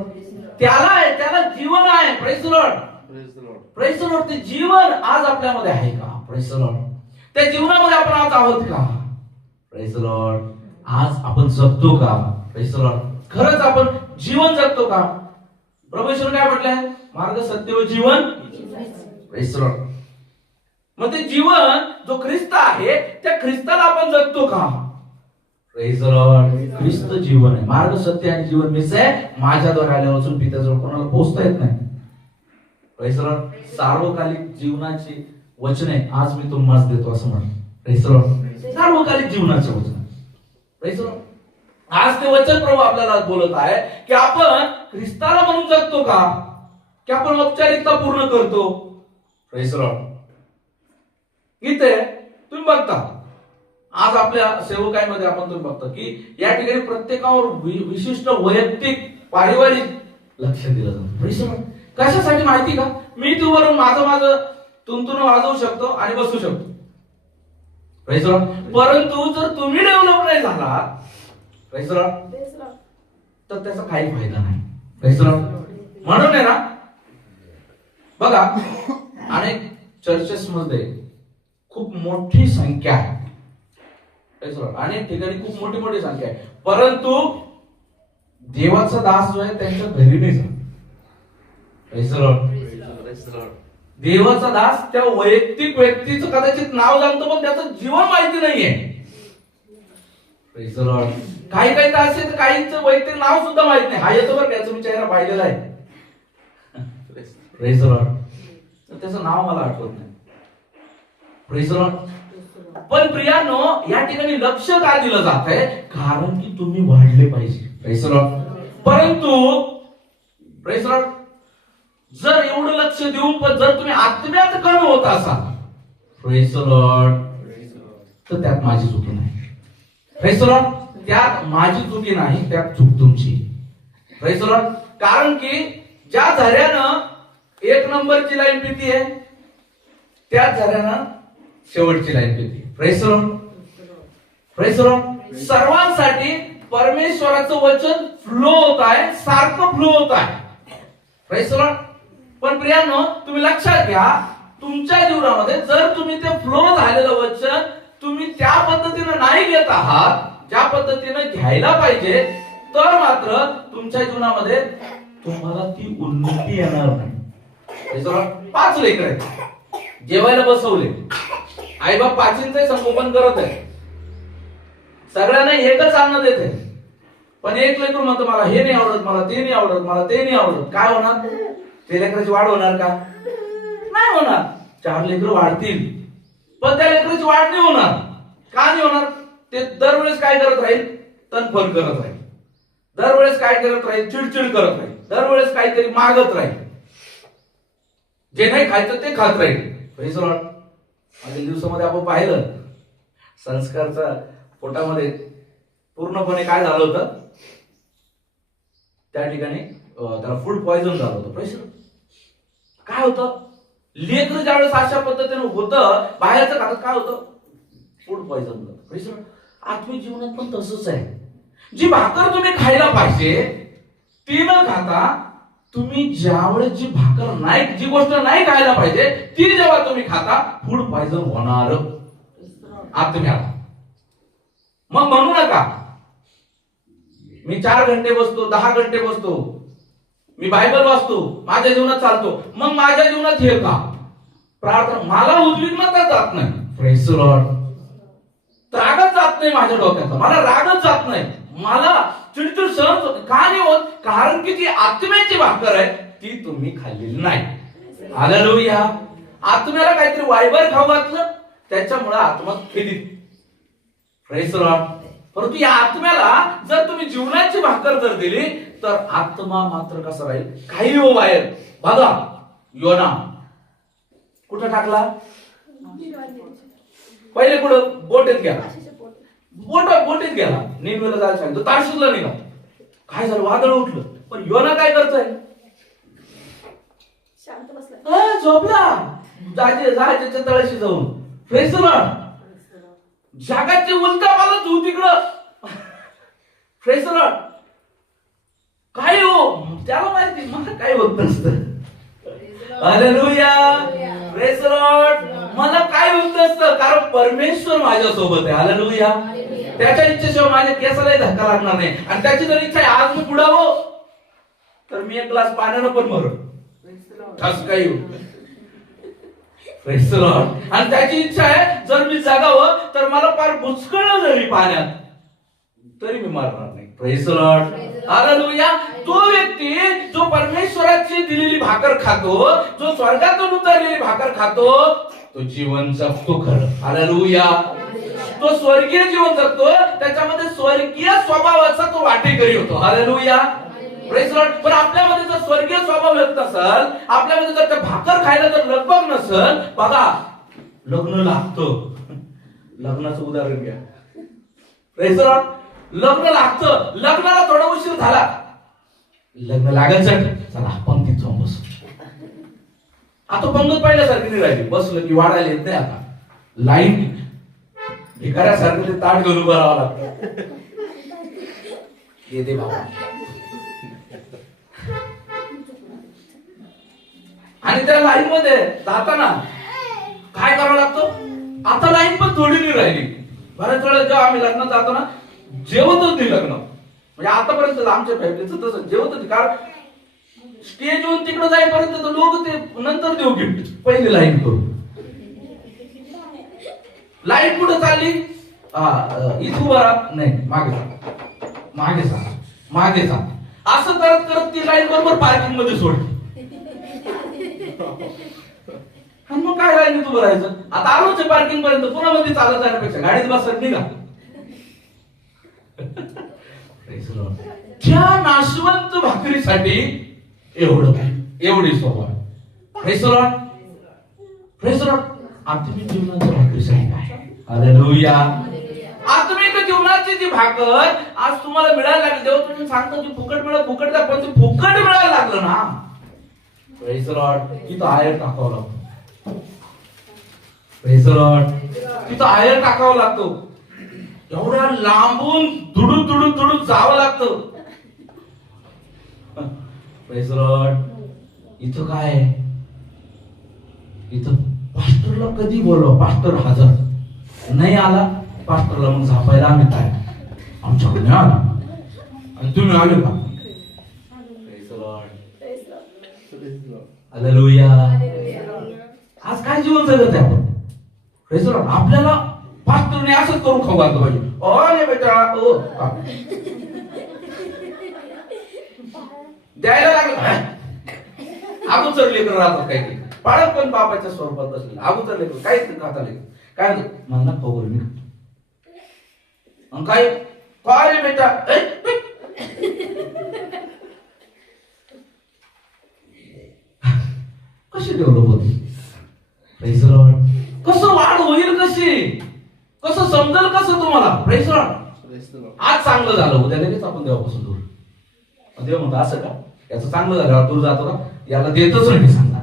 त्याला जीवन आहे. Praise the Lord. Praise the Lord. ते जीवन आज आपल्यामध्ये आहे का? Praise the Lord. त्या जीवनामध्ये आपण आज आहोत का? Praise the Lord. आज आपण जगतो का? Praise the Lord. खरंच आपण जीवन जगतो का? प्रभू येशूने काय म्हटलंय? मार्ग, सत्य व जीवन. Praise the Lord. मग ते जीवन जो ख्रिस्त आहे, त्या ख्रिस्ताला आपण जगतो का? Praise the Lord. ख्रिस्त जीवन आहे. मार्ग, सत्य आणि जीवन मीच आहे. माझ्याद्वारे आल्यापासून पित्याजवळ कोणाला पोहोचता येत नाही. Praise the Lord. सार्वकालिक जीवनाची वचने आज मी तुम्हाला देतो असं म्हणतो. Praise the Lord. सार्वकालिक जीवनाचे वचन. Praise the Lord. आज ते वचन प्रभू आपल्याला बोलत आहे की आपण ख्रिस्ताला म्हणून जगतो का, की आपण औपचारिकता पूर्ण करतो. Praise the Lord. इथे तुम्ही बघता आज आपल्या सेवकांमध्ये आपण तुम्ही बघता की या ठिकाणी प्रत्येकावर विशिष्ट वैयक्तिक पारिवारिक लक्ष दिलं जातं. Praise the Lord. कशासाठी माहिती का? मी तुवरून माझं तुंतुन वाजवू शकतो आणि बसू शकतो. Praise the Lord. परंतु जर तुम्ही डेव्हलप नाही झाला, प्रेज द लॉर्ड, तर त्याचा काही फायदा नाही. Praise the Lord. म्हणून आहे ना, बघा अनेक चर्चेस मध्ये खूप मोठी संख्या आहे. Praise the Lord. अनेक ठिकाणी खूप मोठी संख्या आहे, परंतु देवाचा दास जो आहे त्यांच्या घरी नाही जात. Praise the Lord. देवाचा दास त्या वैयक्तिक व्यक्तीचं कदाचित नाव जाणतो, पण त्याचं जीवन माहिती नाहीये. Praise the Lord. काही तर असेल, काहींचं वैयक्तिक नाव सुद्धा माहित नाही. हा येतो बरं, त्याचं मी चेहरा पाहिलेला आहे. Praise the Lord. त्याचं नाव मला आठवत नाही. Praise the Lord. पण प्रियानो, या ठिकाणी लक्ष का दिलं जात आहे? कारण की तुम्ही वाढले पाहिजे. Praise the Lord. परंतु प्रेज द लॉर्ड, जर एवढं लक्ष देऊन पण जर तुम्ही आत्म्यात कमी होत असाल, प्रेज द लॉर्ड, तर त्यात माझी चुकी नाही. Praise the Lord. त्यात माझी चुकी नाही, त्यात चूक तुमची. Praise the Lord. कारण की ज्या झऱ्यानं 1 नंबरची लाईन पिती आहे, त्याच झऱ्यानं शेवटची लाईन पिती. Praise the Lord. Praise the Lord. सर्वांसाठी परमेश्वराचं वचन फ्लो होत आहे, सारखं फ्लो होत आहे. Praise the Lord. पण प्रियांनो, तुम्ही लक्षात घ्या, तुमच्या जीवनामध्ये जर तुम्ही ते फ्लो झालेलं वचन तुम्ही त्या पद्धतीने नाही घेत आहात, ज्या पद्धतीने घ्यायला पाहिजे, तर मात्र तुमच्या जीवनामध्ये तुम्हाला ती उन्नती येणार नाही. 5 लेकरं आहेत, जेवायला बसवले, आई बाप 5चे संगोपन करत आहे, सगळ्यांना एकच अन्न देत आहे, पण एक लेकरू म्हणतो मला हे नाही आवडत, मला ते नाही आवडत, मला ते नाही आवडत. काय होणार? ते लेकराची वाढ होणार का? नाही होणार. 4 लेकरं वाढतील, पण त्या लेकराची वाढ नाही होणार. का नाही होणार? ते दरवेळेस काय करत राहील? तनफन करत राहील. दरवेळेस काय करत राहील? चिडचिड करत राहील. दरवेळेस काहीतरी मागत राहील. जे नाही खायचं ते खात राहील. Praise the Lord. मागील दिवसामध्ये आपण पाहिलं, संस्कारचा पोटामध्ये पूर्णपणे काय झालं होतं? त्या ठिकाणी त्याला फूड पॉइझन झालं होतं. प्रेस काय होतं, लेकर ज्यावेळेस अशा पद्धतीने होतं बाहेरचं खातं, काय होतं, फूड पॉइझन होतं. प्रेस आत्मिक जीवनात पण तसंच आहे. जी भाकर तुम्ही खायला पाहिजे ती न खाता तुम्ही ज्यावेळेस जी भाकर नाही, जी गोष्ट नाही खायला पाहिजे ती जेव्हा तुम्ही खाता, फूड पॉइझन होणार आत्म्याला. मग म्हणू नका मी 4 घंटे बसतो, 10 घंटे बसतो, मी बायबल वाचतो, माझ्या जीवनात चालतो, मग माझ्या जीवनात हे का प्रार्थना, मला उद्विग्नता जात नाही. Praise the Lord. रागच जात नाही माझ्या डोक्यात, मला रागच जात नाही, मला चिडचिड सहन होत. का नाही होत? कारण की ती आत्म्याची भाकर आहे ती तुम्ही खाल्लेली नाही. हालेलुया. आत्म्याला काहीतरी वायबर खाऊ घातलं त्याच्यामुळे आत्मा खेदीत. Praise the Lord. परंतु या आत्म्याला जर तुम्ही जीवनाची भाकर जर दिली तर आत्मा मात्र कसा राहील, काही हो बाहेर. बघा योना कुठं टाकला, पहिले कुठं, बोटीत गेला, बोटीत गेला, निनवेला जायला सांगितलं, तारशीसला निघा. काय झालं, वादळ उठलं. पण योना काय करतोय, शांत बसला, झोपला, जायच्या तळाशी जाऊन. Praise the Lord. जगाची उलटा मला तू तिकडं. Praise the Lord. काय हो, त्याला माहिती मला काय होत नसतं. हालेलुया. Praise the Lord. मला काय होत नसतं कारण परमेश्वर माझ्या सोबत आहे. हालेलुया. त्याच्या इच्छेशिवाय माझ्या केसालाही धक्का लागणार नाही. आणि त्याची जर इच्छा आहे आज मी बुडावं तर मी 1 ग्लास पाण्यानं पण मरण, असं काही होत. Praise the Lord. आणि त्याची इच्छा आहे जर मी जगावं तर मला फार बुचकळलं जरी पाण्यात तरी मी मरणार नाही. Praise the lord. हालेलुया. तो व्यक्ती जो परमेश्वराची दिलेली भाकर खातो, जो स्वर्गातून उतरलेली भाकर खातो, तो जीवन जगतो खरं. हालेलुया. तो स्वर्गीय जीवन जगतो, त्याच्यामध्ये स्वर्गीय स्वभावाचा तो वाटेकरी होतो. हालेलुया. Praise the Lord. पण आपल्यामध्ये जर स्वर्गीय स्वभाव येत नसेल, आपल्यामध्ये जर त्या भाकर खायला जर लगबग नसेल, बघा लग्न लागतं. लग्नाचं उदाहरण घ्या. Praise the Lord. लग्न लागतं, लग्नाला थोडा उशीर झाला, लग्न लागायचं, चला पंक्तीत जाऊन बसू. आता पंगत पहिल्यासारखी नाही राहिली, बसलं की वाढायला येत नाही. आता लाईन भिकाऱ्यासारखं ते ताट घेऊन उभं राहावं लागतं. येते बाबा. आणि त्या लाईन मध्ये जाताना काय करावं लागतं, आता लाईन पण थोडी नाही राहिली. बऱ्याच वेळा जेव्हा आम्ही लग्नात जातो ना, जेवतच नाही लग्न. म्हणजे आतापर्यंत आमच्या फॅमिलीचं तसं जेवतच नाही. कारण स्टेजवरून तिकडे जाईपर्यंत लोक ते नंतर देऊ गिफ्ट, पहिली लाईन करू. लाईन कुठं चालली, इथून बरा नाही, मागे जा, मागे जा, मागे जा, असं करत करत ती लाईन बरोबर पार्किंग मध्ये सोडली. आणि मग काय लाईन उभं राहायचं. आता आलोच पार्किंग पर्यंत, पुन्हा मध्ये चालत जाण्यापेक्षा गाडीत बसत नाही का. त्या नाशवंत भाकरीसाठी एवढी स्वभाव. Praise the Lord. Praise the lord. आत्मिक जीवनाच्या भाकरीसाठी काय. हालेलुया. आत्मिक जीवनाची जी भाकर आज तुम्हाला मिळायला लागली, जेव्हा तुम्ही सांगतो की फुकट मिळत, फुकट द्या, पण ते फुकट मिळायला लागलं ना. Praise the Lord. तिथं आयर टाकावं लागतं. Praise the Lord. तिथं आयर टाकावं लागतो. एवढ्या लांबून दुडून दुडून दुडून जावं लागतं. Praise the Lord. इथं काय, इथं पास्टरला कधी बोलवा, पास्टर हजर नाही आला, पास्टरला मग झापायला आम्ही काय, आमच्याकडे नाही आला आणि तुम्ही आले का. Praise the lord. हालेलुया. आज काय जीवन जगत आहे आपण. Praise the Lord. आपल्याला पास्टरने असंच करून खाऊ घातलं पाहिजे. अरे बेटा ओ द्यायला लागलं. अगोदर लेकर राहतात काही पाळत पण बापाच्या स्वरूपात बसले. अगोदर लेकर काहीच खाता लेकर काय म्हणला खबर मी काय काय रे बेटा. कशी डेव्हलप होती. Praise the Lord. कसं वाढ होईल, कशी कसं समजेल कसं तुम्हाला. Praise the Lord. आज चांगलं झालं, उद्या लगेच आपण देवापासून दूर. देव म्हणतो असं का, याचं चांगलं झालं दूर जातो का, याला देतच नाही सांगा.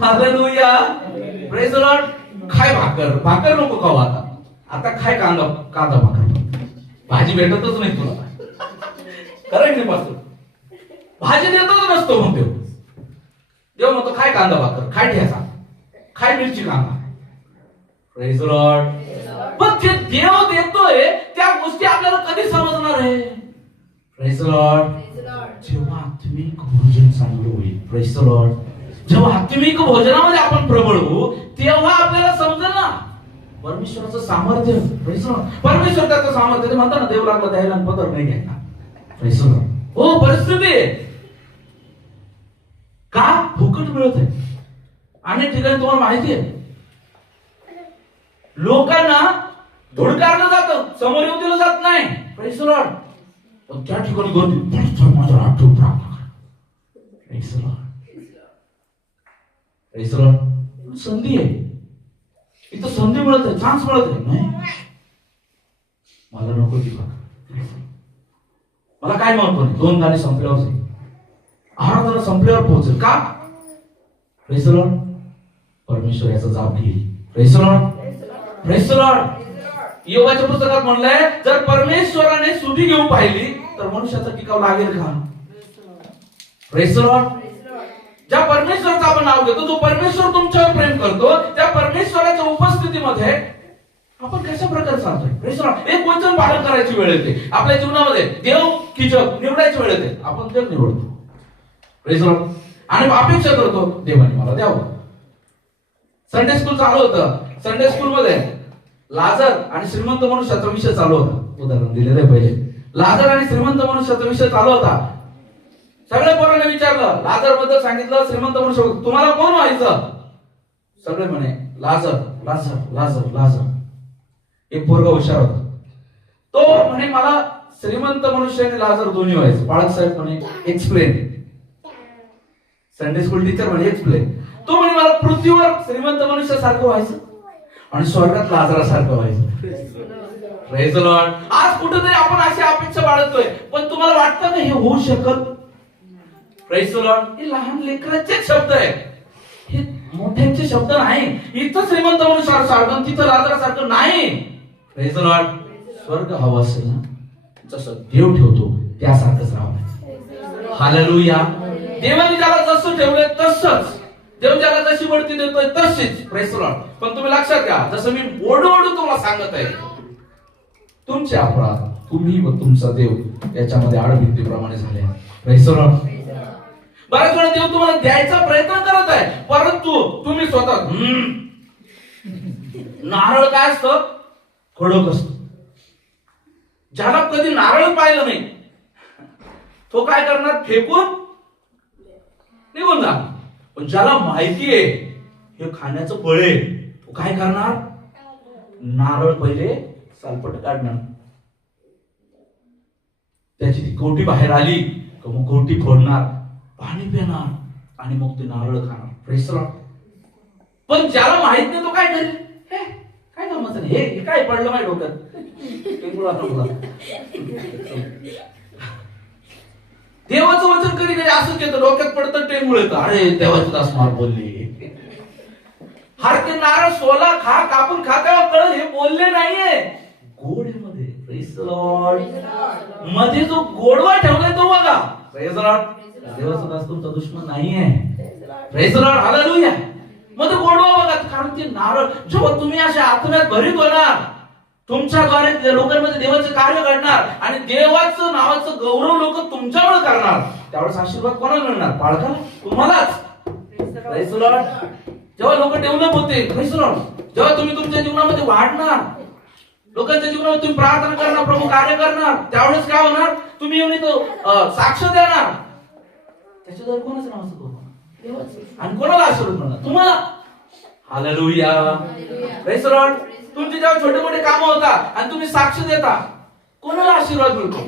Hallelujah, praise the Lord. खाय भाकर नको खाऊ आता, आता खाय कांदा भाकर. भाजी भेटतच नाही तुला, खरं नाही पासून भाजी देतच नसतो म्हणतो देव म्हणतो खाय कांदा भाकर, खाय ठेचा, खाय मिरची कांदा. Praise the Lord. पण जे देव देतोय त्या गोष्टी आपल्याला कधी समजणार आहे? Praise the Lord. जेव्हा आत्मिक भोजन चांगलं होईल. Praise the Lord. जेव्हा आत्मिक भोजनामध्ये आपण प्रबळ होऊ तेव्हा आपल्याला समजेल ना परमेश्वराचं सामर्थ्य. Praise the Lord. परमेश्वर त्याचं सामर्थ्य, ते म्हणतात ना देव लागला द्यायला आणि पदर नाही घ्यायला. Praise the Lord. हो, परिस्थिती आहे का फुकट मिळत आहे. अनेक ठिकाणी तुम्हाला माहिती आहे लोकांना धुडकारलं जातं, समोर येऊ दिलं जात नाही. Praise the Lord. पण त्या ठिकाणी गर्दी माझ्या आठवण प्रार्थना. Praise the Lord. Praise the Lord. संधी आहे इथं, संधी मिळत आहे, चान्स मिळत आहे. नाही मला नको ती बघ, मला काय महत्व नाही. 2 गाणी संपल्यावर जाईल, आराधना संपल्यावर पोहोचेल का? Praise the Lord. परमेश्वर याचा जाब घेईल. Praise the Lord. Praise the Lord. योगाच्या पुस्तकात म्हणलंय जर परमेश्वराने सुधी घेऊन पाहिली तर मनुष्याचा टिकाव लागेल का? Praise the Lord. ज्या परमेश्वराचं आपण नाव घेतो, जो परमेश्वर तुमच्यावर प्रेम करतो, त्या परमेश्वराच्या उपस्थितीमध्ये आपण कशा प्रकारे चालतोय? Praise the Lord. एक वचन पालन करायची वेळ येते आपल्या जीवनामध्ये, देव की जग निवडायची वेळ येते, आपण जग निवडतो. Praise the Lord. आणि अपेक्षा करतो देवाने मला द्यावं. संडे स्कूल चालू होतं, संडे स्कूल मध्ये लाजर आणि श्रीमंत मनुष्याचा विषय चालू होता. उदाहरण दिलेलं आहे पहिले. लाजर आणि श्रीमंत मनुष्याचा विषय चालू होता. सगळ्या पोरांनी विचारलं, लाजर बद्दल सांगितलं, श्रीमंत मनुष्य तुम्हाला कोण व्हायचं? सगळे म्हणे लाजर लाजर लाजर लाजर. एक पोरगा हुशार होता, तो म्हणे मला श्रीमंत मनुष्य आणि लाजर दोन्ही व्हायचं. बाळक साहेब म्हणे एक्सप्लेन. संडे स्कूल टीचर म्हणे एक्सप्लेन. तो म्हणे मला पृथ्वीवर श्रीमंत मनुष्यासारखं व्हायचं आणि स्वर्गात लाजरासारखं व्हायचं. Praise the Lord. आज कुठेतरी आपण अशी अपेक्षा बाळगतोय, पण तुम्हाला वाटतं का हे होऊ शकत? Praise the Lord. हे लहान लेकरांचे शब्द आहे, हे मोठ्यांचे शब्द नाही. इथं श्रीमंत मनुष्यासारखं तिथं लाजरासारखं नाही. Praise the Lord. स्वर्ग हवा असेल ना, जसं देव ठेवतो त्यासारखंच राहावं. हालेलुया. देवाने ज्याला जसं ठेवलंय तसंच, देव ज्याला जशी बढती देतोय तशीच. Praise the Lord. पण तुम्ही लक्षात घ्या, जसं मी ओढू तुम्हाला सांगत आहे, तुमचे अपराध तुम्ही व तुमचा देव याच्यामध्ये आडभित्तीप्रमाणे झाले. Praise the Lord. बऱ्याच वेळा देव तुम्हाला द्यायचा प्रयत्न करत आहे, परंतु तुम्ही स्वतः नारळ काय असतं? कडक असतं. ज्याला कधी नारळ पाहिलं नाही तो काय करणार? फेकून निघून जा. पण ज्याला माहिती आहे हे खाण्याचं फळ आहे, तो काय करणार? नारळ पहिले सालपट काढणार, त्याची ती कोटी बाहेर आली का मग कोटी फोडणार, पाणी पिणार आणि मग ते नारळ खाणार. Praise the Lord. पण ज्याला माहित नाही तो काय करेल? काय कामाचं नाही, हे काय पडलं माझ्या डोक्यात, देवाचं वचन कधी कधी असंच येतं, डोक्यात पडतं टेंगुळ येतं, अरे देवाची दास मार बोलले. हर ते नारळ सोला खा, कापून खा, तेव्हा कळलं हे बोलले नाहीये. गोड आहे मध्ये. Praise the Lord. मध्ये जो गोडवा ठेवलाय तो बघा. Praise the Lord. देवाचा दास तुमचा दुश्मन नाहीये. Praise the lord. हालेलुया. मध्ये गोडवा बघा, कारण ते नारळ जेव्हा तुम्ही अशा आत्म्यात भरीत होणार, तुमच्याद्वारे लोकांमध्ये देवाचे कार्य घडणार आणि देवाचं नावाचं गौरव लोक तुमच्यामुळे करणार, त्यावेळेस आशीर्वाद कोणाला मिळणार? पाळकाला, तुम्हालाच. Praise the Lord. जेव्हा लोक डेव्हलप होते, प्रेज द लॉर्ड, जेव्हा तुम्ही तुमच्या जीवनामध्ये वाढणार, लोकांच्या जीवनामध्ये तुम्ही प्रार्थना करणार, प्रभू कार्य करणार, त्यावेळेस काय होणार? तुम्ही येऊन इथं साक्ष देणार, त्याच्याद्वारे कोणाचं नावाचं गौरव? देवाचं. आणि कोणाला आशीर्वाद मिळणार? तुम्हाला. हालेलुया. Praise the Lord. तुमचे जेव्हा छोटे मोठे काम होतात आणि तुम्ही साक्ष देता, कोणाला आशीर्वाद मिळतो?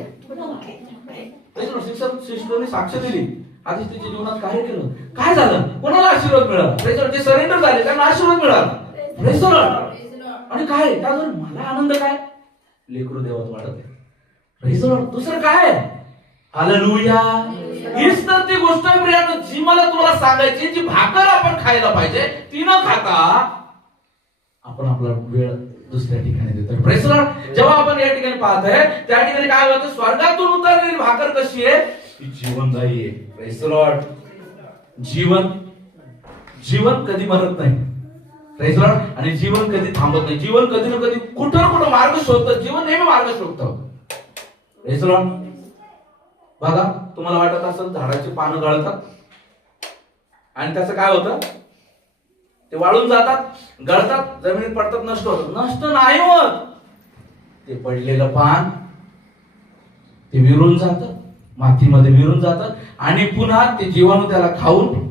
शिष्टांनी साक्ष दिली, आधी तिच्या जीवनात कार्य केलं, काय झालं? कोणाला आशीर्वाद मिळाला? जे सरेंडर झाले त्यांना आशीर्वाद मिळाला. Praise the Lord. आणि काय त्यावर मला आनंद? काय लेकरू देवात वाढत आहे. Praise the Lord. दुसरं काय? हालेलुया. हीच तर ती गोष्ट आहे प्रियानो, जी मला तुम्हाला सांगायची. जी भाकर आपण खायला पाहिजे ती न खाता आपण आपला वेळ दुसऱ्या ठिकाणी देतो. Praise the Lord. जेव्हा आपण या ठिकाणी पाहतोय त्या ठिकाणी काय होतं, स्वर्गातून उतरलेली भाकर कशी आहे, ती जीवनदायी आहे. Praise the Lord. जीवन कधी मरत नाही. Praise the Lord. आणि जीवन कधी थांबत नाही. जीवन कधी ना कधी कुठं ना कुठं मार्ग शोधतं. जीवन नेहमी मार्ग शोधतं. Praise the Lord. बघा, तुम्हाला वाटत असेल झाडाची पानं गळतात आणि त्याचं काय होतं, ते वाळून जातात, गळतात, जमिनीत पडतात, नष्ट होतात. नष्ट नाही होत. ते पडलेलं पान ते विरून जातं, मातीमध्ये विरून जातं आणि पुन्हा ते जीवाणू त्याला खाऊन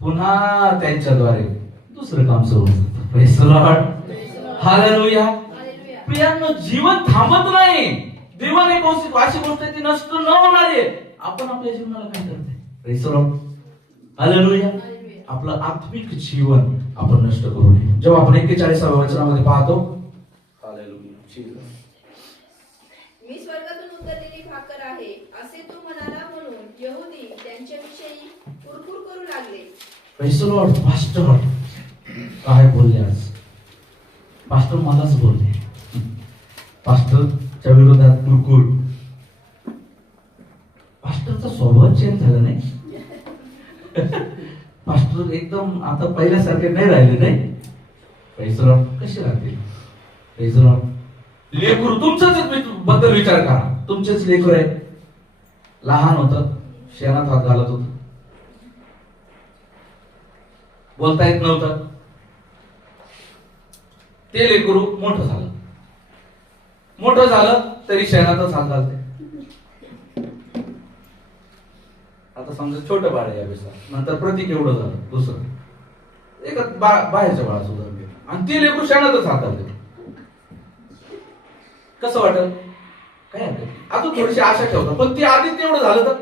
पुन्हा त्यांच्याद्वारे दुसरं काम सुरू होतं. Praise the lord. हालेलुया. प्रियांनो, जीवन थांबत नाही. जीवन एक अशी गोष्ट आहे ती नष्ट न होणारी आहे. आपण आपल्या जीवनाला काय करतोय? Praise the lord. हालेलुया. आपलं आत्मिक जीवन आपण नष्ट करू नये. जेव्हा आपण 41व्या वचनामध्ये पाहतो, हालेलुया, मी स्वर्गातून उतरलेली भाकर आहे असे तू म्हणाला म्हणून यहुदी त्यांच्याविषयी कुरकुर करू लागले. Praise the Lord. पास्टर काय बोलले आज? पास्टर मलाच बोलले. पास्टरच्या विरोधात कुरकुर. पास्टरचा स्वभाव चेंज झाला नाही. पास्टर एकदम आता पहिल्यासारखे नाही राहिले नाही. Praise the Lord. कसे राहतील? Praise the Lord. लेकरू तुमच्याच बद्दल विचार करा. तुमचेच लेकरू आहे, लहान होतं, शेणात हात घालत होत, बोलता येत नव्हतं. ते लेकरू मोठं झालं तरी शेणातच हात घालते. आता समजा छोटं बाळ आहे यावेळेस, नंतर प्रतीक एवढं झालं, दुसरं एका बाहेरच्या बाळाचं उदाहरण घे, आणि ते लेकरू शेणातच हात घालते. कसं वाटत? काय अजून थोडीशी आशा ठेवतो, पण ती आधी तेवढं झालं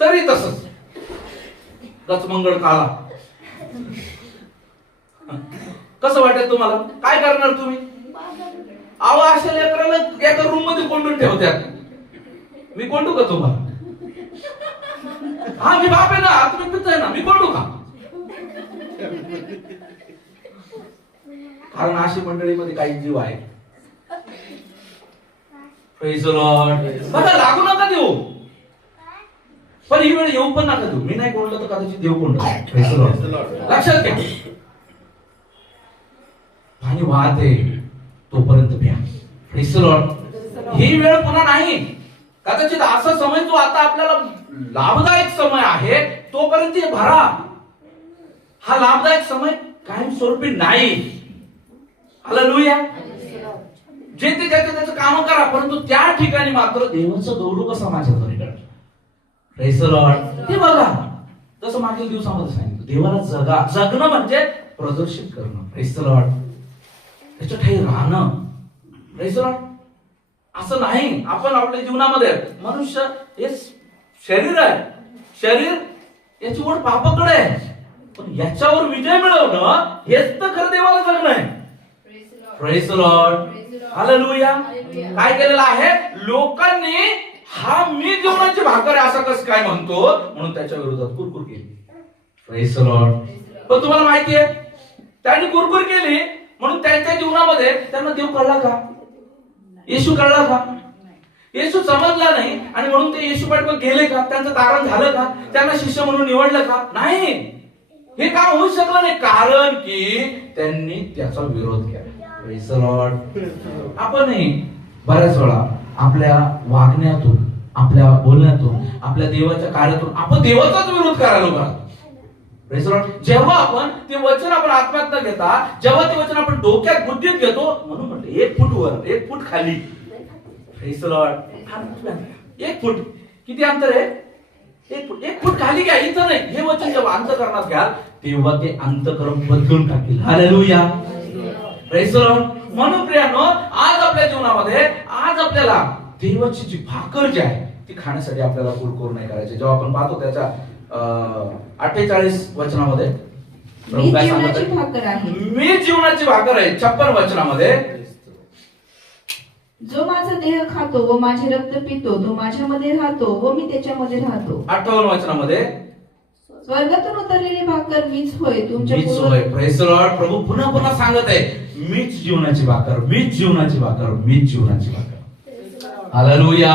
तरी तसंच गचमंगळ काला. कसं वाटेल तुम्हाला? काय करणार तुम्ही? अहो, अशा लेकराला एका रूम मध्ये कोंडून ठेवत्यात. मी कोंडू का तुम्हाला? हा, मी बाप आहे ना, तुम्ही पिताय ना, मी कोंडू का? कारण अशी मंडळीमध्ये काही जीव आहे. Praise the Lord. बघा, लागू नका देऊ, पण ही वेळ येऊ पण नका देऊ. मी नाही कोंडलं तर कदाचित देव कोंडलं. Praise the Lord. लक्षात घ्या. आणि वाहते तोपर्यंत प्या. Praise the Lord. ही वेळ पुन्हा नाही. कदाचित असा समय जो आता आपल्याला लाभदायक समय आहे तोपर्यंत हे भरा. हा लाभदायक समय कायमस्वरूपी नाही. हालेलुया. जे ते त्याचं काम करा, परंतु त्या ठिकाणी मात्र देवाचं गौरव कसा माझ्याद्वारे करा. Praise the Lord. ते बघा, जसं मागील दिवसामध्ये सांगितलं, देवाला जगणं म्हणजे प्रदर्शित करणं. Praise the Lord. त्याच्या ठाई राहणं. Praise the Lord. असं नाही आपण आपल्या जीवनामध्ये, मनुष्य हे शरीर आहे, शरीर याची ओढ पापाकडे आहे, पण याच्यावर विजय मिळवणं हेच तर खरं देवाला जगणं आहे. Praise the lord. हालेलुया. काय केलेलं आहे लोकांनी? हा मी जीवनाची भाकर आहे असं कसं काय म्हणतो, म्हणून त्याच्या विरोधात कुरकुर केली. Praise the Lord. पण तुम्हाला माहिती आहे, त्यांनी कुरकुर केली म्हणून त्यांच्या जीवनामध्ये त्यांना देव कळला का? येशू कळला का? येशू समजला नाही आणि म्हणून ते येशू पाठीमागे गेले का? त्यांचं तारण झालं का? त्यांना शिष्य म्हणून निवडलं का? नाही. हे काम होऊ शकलं नाही, कारण की त्यांनी त्याचा विरोध केला. Praise the Lord. आपणही बऱ्याच वेळा आपल्या वागण्यातून, आपल्या बोलण्यातून, आपल्या देवाच्या कार्यातून आपण देवाचाच विरोध करायला उभा. Praise the Lord. जेव्हा आपण ते वचन आपण आत्म्यात न घेता, जेव्हा ते वचन आपण डोक्यात बुद्धीत घेतो, म्हणून म्हटलं 1 फूट वर 1 फूट खाली. Praise the Lord. 1 फूट किती अंतर आहे? 1 फूट खाली घ्या, इथं नाही. हे वचन जेव्हा अंतःकरणात घ्याल तेव्हा ते अंतःकरण बदलून टाकेल. हालेलुया. Praise the Lord. म्हणून प्रियानो, आज आपल्या जीवनामध्ये, आज आपल्याला देवाची जी भाकर जी आहे ती खाण्यासाठी आपल्याला कुरकुर नाही करायची. जेव्हा आपण पाहतो त्याच्या 48 वचनामध्ये मी जीवनाची भाकर आहे. मी जीवनाची भाकर आहे. 56 वचनामध्ये जो माझा देह खातो व माझे रक्त पितो तो माझ्यामध्ये राहतो व मी त्याच्यामध्ये राहतो. 58 वचनामध्ये स्वर्गातून उतरलेली भाकर मीच होय. तुमच्या मीच पूर्व- होय. Praise the Lord. प्रभू पुन्हा पुन्हा सांगत आहे, मीच जीवनाची भाकर, मीच जीवनाची भाकर, मीच जीवनाची भाकर. हालेलुया.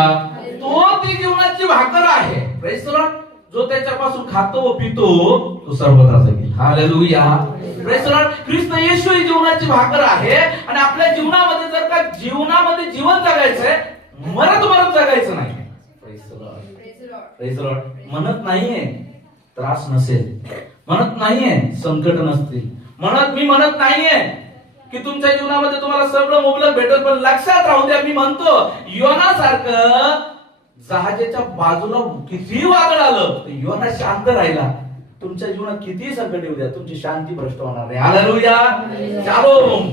तो ती जीवनाची भाकर आहे. Praise the Lord. जो त्याच्यापासून खातो व पितो तो सर्वदा जगेल. हालेलुया. Praise the Lord. ख्रिस्त येशू ही जीवनाची भाकर आहे आणि आपल्या जीवनामध्ये जर का जीवनामध्ये जीवन जगायचंय, मरत मरत जगायचं नाही. Praise the Lord. Praise the Lord. म्हणत नाहीये त्रास नसेल, म्हणत नाहीये संकट नसतील, मी म्हणत नाहीये की तुमच्या जीवनामध्ये तुम्हाला सगळं मुबलक भेटेल, पण लक्षात राहू द्या, मी म्हणतो योनासारखं जहाजाच्या बाजूला किती वादळ आलं तर योना शांत राहिला. तुमच्या जीवनात किती संकट येऊ द्या, तुमची शांती भ्रष्ट होणार नाही. हालेलुया. शालोम.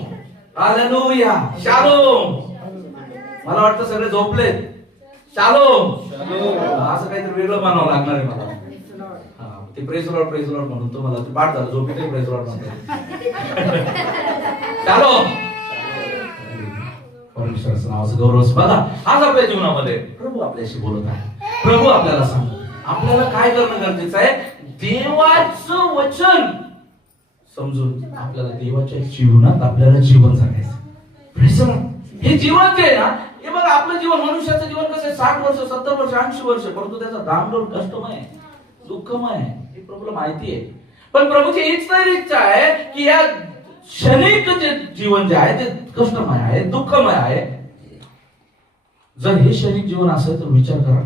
हालेलुया. शालोम. मला वाटतं सगळे झोपलेत. शालोम. असं काहीतरी वेगळं मानावं लागणार आहे मला. ते प्रेज लॉर्ड म्हणून तो मला पाठ झालं, झोपेतही प्रेज लॉर्ड म्हणतो. शालोम. परमेश्वराचं नावाचं गौरव. बघा आज आपल्या जीवनामध्ये प्रभू आपल्याशी बोलत आहे. प्रभू आपल्याला सांगतो आपल्याला काय करणं गरजेचं आहे. देवाचं वचन समजून आपल्याला देवाच्या जीवनात आपल्याला जीवन जगायचं. Praise the Lord. हे जीवन जे आहे ना, हे बघा आपलं जीवन, मनुष्याचं जीवन कसं आहे, 60 वर्ष 70 वर्ष 80 वर्ष, परंतु त्याचा दामडोल कष्टमय आहे, दुःखमय आहे, हे प्रभूला माहिती आहे. पण प्रभूची हीच नाही इच्छा आहे की या क्षणिक जे जीवन जे आहे ते कष्टमय आहे, दुःखमय आहे. जर हे क्षणिक जीवन असेल तर विचार करा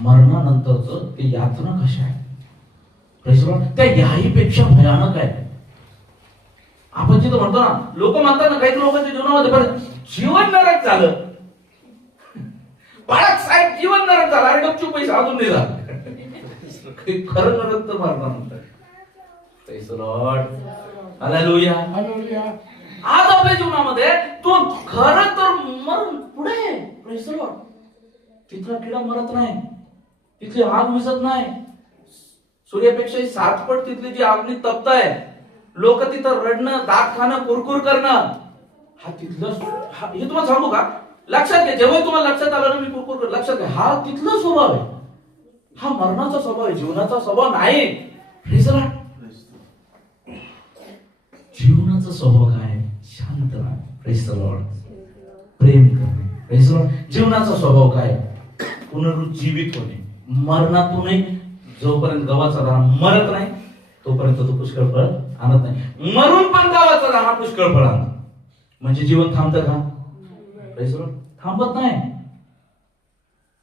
मरणानंतरच ते यातना कशा आहे. त्या याहीपेक्षा भयानक आहे. आपण जिथं म्हणतो ना, लोक म्हणतात ना, काही लोकांच्या जीवनामध्ये पण जीवन नरक झालं, बाळक साहेब जीवन नरक झालं, अरे गपचूप पैसा अजून नाही झालं. खरं नरक तर मरणानंतर. Praise the Lord. हालेलुया. आज आपल्या जीवनामध्ये तो खरं तर मरण पुढे. Praise the Lord. तिथला किडा मरत नाही, तिथली आग विझत नाही, सूर्यापेक्षा 7 पट तिथली जी अग्नी तप्त आहे, लोक तिथं रडणं, दात खाणं, कुरकुर करणं, हा तिथलं हे तुम्हाला सांगू का, लक्षात घ्या. जेव्हा तुम्हाला लक्षात आलं ना मी कुरकुर कर, लक्षात घ्या, हा तिथला स्वभाव आहे. हा मरणाचा स्वभाव आहे, जीवनाचा स्वभाव नाही. जीवनाचा स्वभाव काय? शांत राहणे. Praise the Lord. प्रेम करणे. Praise the Lord. जीवनाचा स्वभाव काय? पुनरुज्जीवित होणे. मरणातूनही जोपर्यंत गव्हाचा दाणा मरत नाही तोपर्यंत तो पुष्कळ फळ आणत नाही. मरून पण गव्हाचा दाणा पुष्कळ फळ आणतो. म्हणजे जीवन थांबतं का? Praise the Lord. थांबत नाही.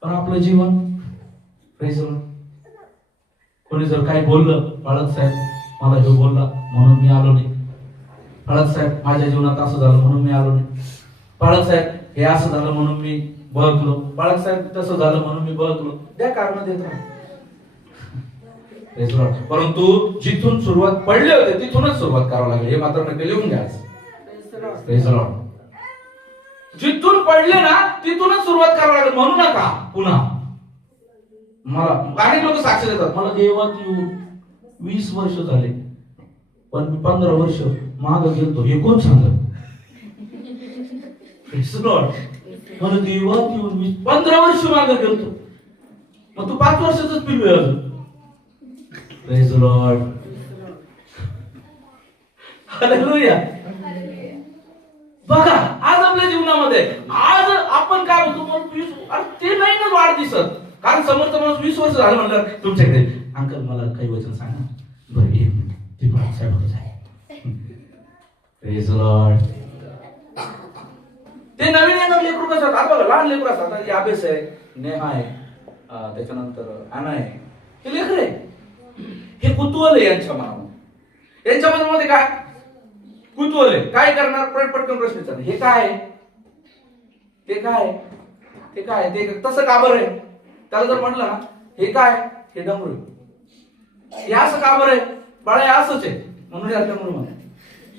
पण आपलं जीवन प्रेज द लॉर्ड. कोणी जर काही बोललं, बाळक साहेब मला हे बोलला म्हणून मी आलो नाही, बाळक साहेब माझ्या जीवनात असं झालं म्हणून मी आलो नाही, बाळक साहेब हे असं झालं म्हणून मी बघलो, बाळक साहेब तसं झालं म्हणून मी बघलो, त्या कारण देत राहा. परंतु जिथून सुरुवात पडले होते तिथूनच सुरुवात करावं लागेल, हे मात्र नक्की लिहून घ्यायचं. जिथून पडले ना तिथूनच सुरुवात करावं लागेल. म्हणू नका पुन्हा. मला अनेक लोक साक्ष देतात, मला देवात येऊन 20 वर्ष झाले पण मी 15 वर्ष माग गेलतो, हे कोण सांगत? मला देवात येऊन मी 15 वर्ष माग गेलतो, मग तू 5 वर्षाच पिलू अजून. Praise the lord. हालेलुया. बघा आज आपल्या जीवनामध्ये आज आपण काय म्हणतो, ते नाही ना वाढ दिसत, कारण समोरचा माणूस 20 वर्ष झालं म्हणलं तुमच्याकडे, अंकल मला काही वचन सांगा. बरं 1 मिनिट, ते बाळा साहेबच आहे. Praise the Lord. ते नवीन येणार लेकरू कसं असतात, बघा लहान लेकरू असतात, हे अभ्यास आहे, नेहा आहे, त्याच्यानंतर आना आहे, हे लेकर आहे. हे कुतूहल आहे यांच्या मनामध्ये. यांच्या मनामध्ये काय कुतूहल आहे, काय करणार, पटकन प्रश्न विचारणार, हे काय आहे, ते काय, ते काय, ते तसं का बरं आहे. त्याला जर म्हटलं ना हे काय, हे डमरू, हे असं का बरं आहे, बाळा हे असंच आहे म्हणून डमरू म्हणे.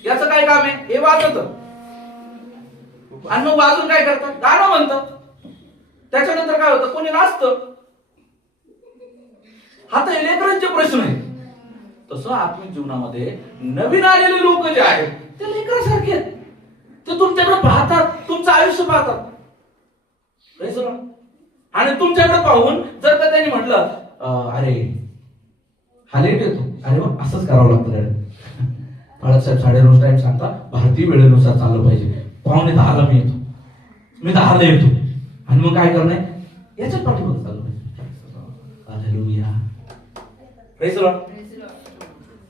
याचं काय काम आहे, हे वाजत आणि मग वाजून काय करतात, गाणं म्हणतात. त्याच्यानंतर काय होतं, कोणी नाचतं. हा तर लेकरांचे प्रश्न आहे. तसं आत्मिक जीवनामध्ये नवीन आलेले लोक जे आहेत ते लेकरासारखे आहेत. ते तुमच्याकडे पाहतात, तुमचं आयुष्य पाहतात. Praise the Lord. आणि तुमच्याकडे पाहून जर का त्यांनी म्हटलं अरे हा लेट येतो, अरे मग असंच करावं लागतं गाडी. बाळक साहेब 9:30 टाइम सांगता, भारतीय वेळेनुसार चाललं पाहिजे. 9:45 मी येतो, मी 10ला येतो. आणि मग काय करणार, याच्याच पाठीमागे चाललं पाहिजे. हालेलुया. Praise the Lord.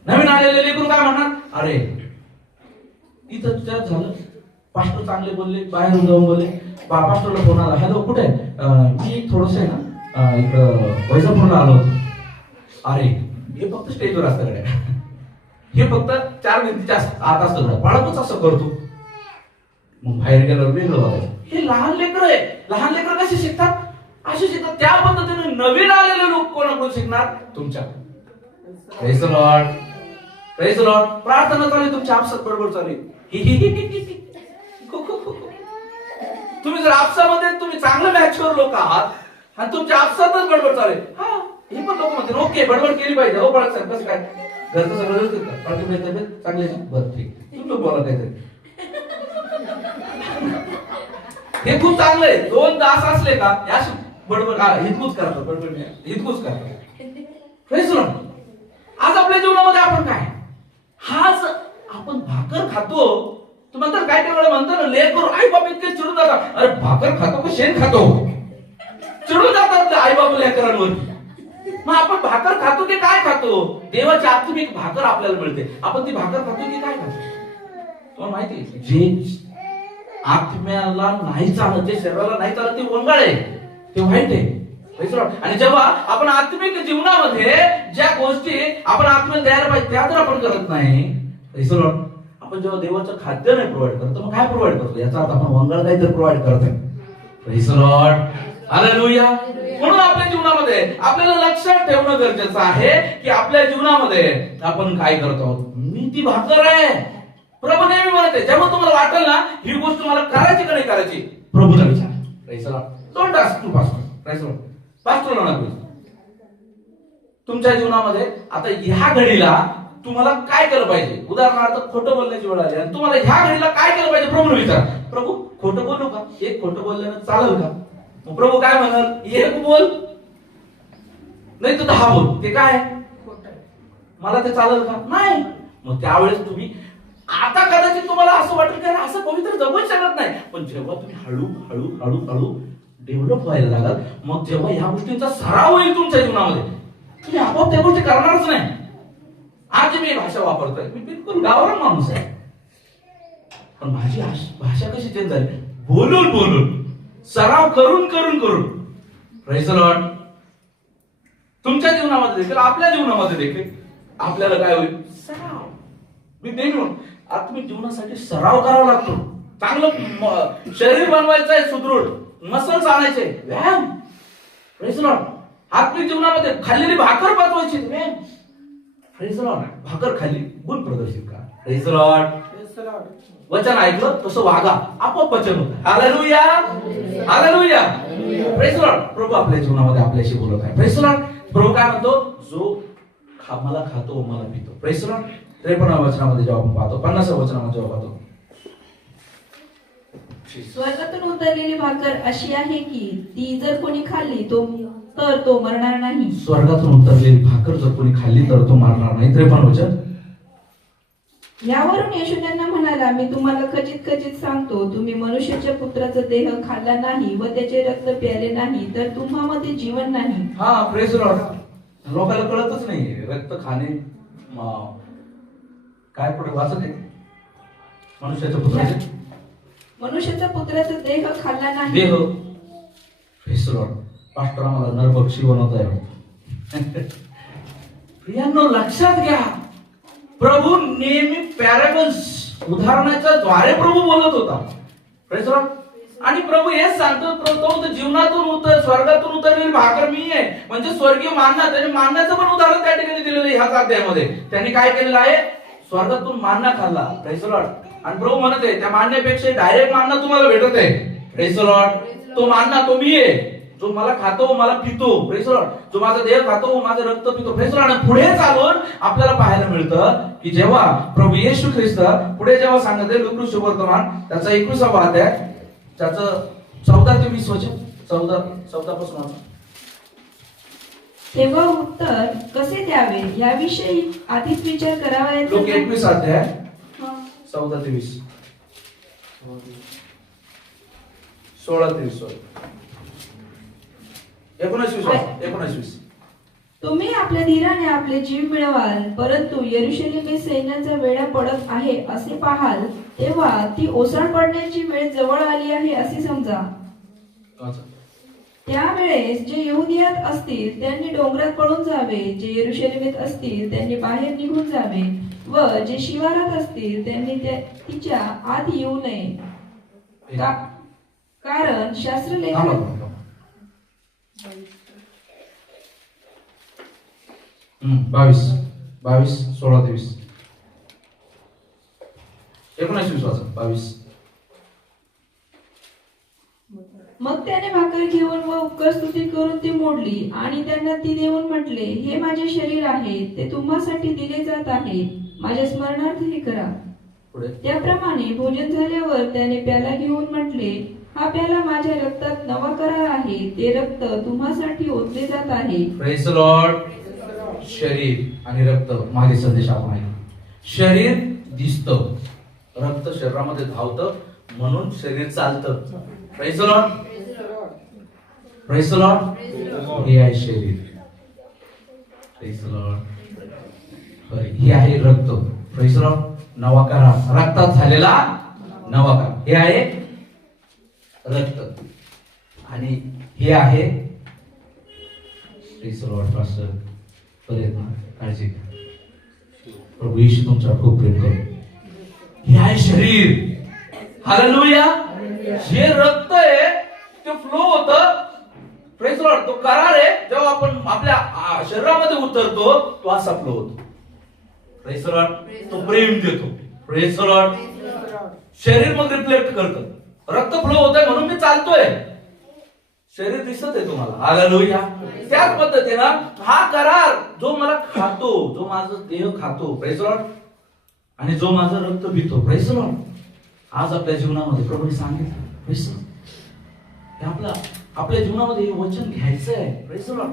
नवीन आलेले लेकरू काय म्हणणार, अरे इथं त्यात झालं, पास्टर चांगले बोलले, बाहेर जाऊन बोलले, पास्टरला फोन आला, हॅलो कुठे मी थोडस आहे ना इकडं वैजापूरला आलो होतो. अरे हे फक्त स्टेजवर असतं कडे, हे फक्त 4 भिंतीच्या आत असतं, बाळकच असं करतो. मग बाहेर गेल्यावर वेगळं बघायचं. हे लहान लेकर आहे, लहान लेकर कसे शिकतात, असे शिकतात. त्या पद्धतीने नवीन आलेले लोक कोणाकडून शिकणार, तुमच्या. Praise the Lord. Praise the Lord. प्रार्थना चालू, तुमच्या आपसात बरोबर चालू. तुम्ही जर आपसामध्ये तुम्ही चांगले मॅच्युअर लोक आहात आणि तुमच्या आपसातच बडबड चालू आहे, हा हे पण लोक म्हणतात ओके बडबड केली पाहिजे. हो बाळक साहेब कसं काय, घरचं सगळं व्यवस्थित का, बाकी माहिती तब्येत चांगली आहे, बरं ठीक, तुम्ही बोला काहीतरी. हे खूप चांगलं आहे. 2 तास असले का या बडबड हितकूच करतात, बडबड हितकूच करतात. Praise the Lord. आज आपल्या जीवनामध्ये आपण काय, हाच आपण भाकर खातो. तुम्हाला काय काय वेळा म्हणतो ना, लेकरू आई बाप इतके चिडून जातात, अरे भाकर खातो का शेण खातो, चिडून जातात आई बाप लेकरांवर. मग आपण भाकर खातो की काय खातो, देवाची आत्मिक भाकर आपल्याला मिळते, आपण ती भाकर खातो की काय खातो. तुम्हाला माहिती, जे आत्म्याला नाही चालत, जे शरीराला नाही चालत, ते वंगाळ आहे, ते वाईट आहे. आणि जेव्हा आपण आत्मिक जीवनामध्ये ज्या गोष्टी आपण आत्म्याला द्यायला पाहिजे त्या जर आपण करत नाही, आपण जेव्हा देवाचं खाद्य नाही प्रोव्हाइड करतो, मग काय प्रोव्हाइड करतो, याचा अर्थ आपण वंगाळ काहीतरी प्रोव्हाइड करतोय. Praise the lord. हालेलुया. म्हणून आपल्या जीवनामध्ये आपल्याला लक्षात ठेवणं गरजेचं आहे की आपल्या जीवनामध्ये आपण काय करतो. मी ती भाकर आहे. प्रभू नेहमी म्हणते, जेव्हा तुम्हाला वाटेल ना ही गोष्ट मला करायची का नाही करायची, प्रभूला विचार. Praise the Lord. Don't ask to pastor. Praise the Lord. पास्टरला नको. तुमच्या जीवनामध्ये आता ह्या घडीला तुम्हाला काय केलं पाहिजे, उदाहरणार्थ खोटं बोलण्याची वेळ आली आणि तुम्हाला ह्या घडीला काय केलं पाहिजे, प्रभूला विचार. प्रभू खोटं बोलू का, एक खोटं बोलल्यानं चालेल का. मग प्रभू काय म्हणाल, एक बोल नाही तर 10 बोल, ते काय मला ते चालेल का, नाही. मग त्यावेळेस तुम्ही आता कदाचित तुम्हाला असं वाटेल की असं पवित्र जमूच शकत नाही, पण जेव्हा तुम्ही हळू हळू हळू हळू डेव्हलप व्हायला लागाल, मग जेव्हा ह्या गोष्टींचा सराव होईल तुमच्या जीवनामध्ये, तुम्ही आपोआप त्या गोष्टी करणारच नाही. आज मी भाषा वापरतोय, मी बिलकुल गावरान माणूस आहे, पण माझी भाषा कशी चेंज झाली, बोलून बोलून, सराव करून करून करून. Praise the Lord. तुमच्या जीवनामध्ये देखील आपल्या जीवनामध्ये देखील आपल्याला काय होईल, सराव. मी नेहमी आत्मिक जीवनासाठी सराव करावा लागतो. चांगलं शरीर बनवायचं आहे, सुदृढ मसल्स आणायचे, व्यायाम. Praise the lord. आत्मिक जीवनामध्ये खाल्लेली भाकर पचवायची, व्यायाम. Praise the lord. भाकर खाल्ली, गुण प्रदर्शित करा. Praise the lord. वचन ऐकलं तसं वागा, आपोआप वचन होतं. Hallelujah. Hallelujah. Praise the lord. प्रभू आपल्या जीवनामध्ये आपल्याशी बोलत आहे. Praise the lord. प्रभू काय म्हणतो, जो मला खातो मला पितो. Praise the Lord. 53 वचनामध्ये जेव्हा आपण पाहतो, 50 वचनामध्ये जेव्हा पाहतो, स्वर्गातून उतरलेली भाकर अशी आहे की ती जर कोणी खाल्ली तर तो मरणार नाही. स्वर्गातून उतरलेली भाकर जर कोणी खाल्ली तर तो मरणार नाही. 53 वचन. यावरून येशू त्यांना म्हणाला, मी तुम्हाला खचित खचित सांगतो, तुम्ही मनुष्याच्या पुत्राचा देह खाल्ला नाही व त्याचे रक्त प्याले नाही तर तुम्हामध्ये जीवन नाही. हा प्रेज द लॉर्ड. लोकांना कळतच नाही रक्त खाणे काय, पुढे वाचत आहे, मनुष्याच्या पुत्राचा देह खाल्ला नाही. देह. Praise the Lord. पास्टर आम्हाला नरभक्षी बनवत आहे. प्रियांनो लक्षात घ्या, प्रभू नेहमी पॅराबल्स, उदाहरणाच्या द्वारे प्रभू बोलत होता. Praise the Lord. आणि प्रभू हेच सांगतो, तो जीवनातून स्वर्गातून उतरलेली भाकर मी आहे, म्हणजे स्वर्गीय मानना. त्याने मानण्याचं पण उदाहरण त्या ठिकाणी दिलेलं आहे ह्याच अध्यायामध्ये. त्यांनी काय केलेलं आहे, स्वर्गातून मानना खाल्ला. Praise the Lord. आणि प्रभू म्हणत आहे त्या मानण्यापेक्षा डायरेक्ट मानना तुम्हाला भेटत आहे. Praise the Lord. तो मानना तो मी आहे, जो मला खातो मला पितो. Praise the Lord. जो माझा देह खातो माझं रक्त पितो. Praise the Lord. आणि पुढे चालून आपल्याला पाहायला मिळतं की जेव्हा प्रभू येशू ख्रिस्त पुढे जेव्हा सांगते लूका शुभवर्तमान त्याचा 21वा अध्याय, त्याचं 14 ते 20 वचन. 14 वाचा. तेव्हा उत्तर कसे द्यावे याविषयी आधीच विचार लोक करावा. 21 अध्याय 14 ते 20. 16 ते 20. 19. तुम्ही आपल्या धीराने आपले जीव मिळवाल, परंतु यरुशलेमे सैन्याचा वेढा पडत आहे असे पाहाल, तेव्हा ती ओसाड पडण्याची वेळ जवळ आली आहे असे समजा. त्यावेळेस जे यहुदियात असतील त्यांनी डोंगरात पळून जावे, जे यरुशलेमेत असतील त्यांनी बाहेर निघून जावे, व जे शिवारात असतील त्यांनी तिच्या आत येऊ नये. कारण शास्त्रलेख 22, 16 ते 20. 19 वाचा. 22. मग त्याने भाकर घेऊन व उपकार स्तुती करून ती मोडली आणि त्यांना ती देऊन म्हटले, हे माझे शरीर आहे, ते तुम्हासाठी दिले जात आहे, माझ्या स्मरणार्थ हे करा. पुढे त्याप्रमाणे भोजन झाल्यावर त्याने प्याला घेऊन म्हटले, हा प्याला माझ्या रक्तात नवा करार आहे, ते रक्त तुम्हासाठी ओतले जात आहे. Praise the Lord. शरीर आणि रक्त मागे संदेश आपण आहे. शरीर दिसतं, रक्त शरीरामध्ये धावतं, म्हणून शरीर चालतं. Praise the Lord. Praise the Lord. हे आहे शरीर. Praise the Lord. हे आहे रक्त. Praise the Lord. नवा करार, रक्तात झालेला नवा करार. हे आहे रक्त आणि हे आहे प्रेज द लॉर्ड. पास्टर काळजी घ्या. प्रभू येशू तुमच्यावर खूप प्रेम करतो. हे आहे शरीर. हालेलुया. जे रक्त आहे ते फ्लो होतं. Praise the Lord. तो करार आहे, जेव्हा आपण आपल्या शरीरामध्ये उतरतो तो असा फ्लो होतो. Praise the Lord. तो प्रेम देतो. Praise the Lord. शरीर मग रिफ्लेक्ट करतं. रक्त फ्लो होतंय म्हणून मी चालतोय. शरीर दिसत आहे तुम्हाला. हालेलुया. त्याच पद्धतीनं हा करार जो मला खातो, जो माझा देह खातो, प्रेज द लॉर्ड, आणि जो माझा रक्त पितो, प्रेज द लॉर्ड, आज आपल्या जीवनामध्ये प्रभूने सांगितलं, प्रेज द लॉर्ड, आपल्या जीवनामध्ये हे वचन घ्यायचं आहे. Praise the Lord.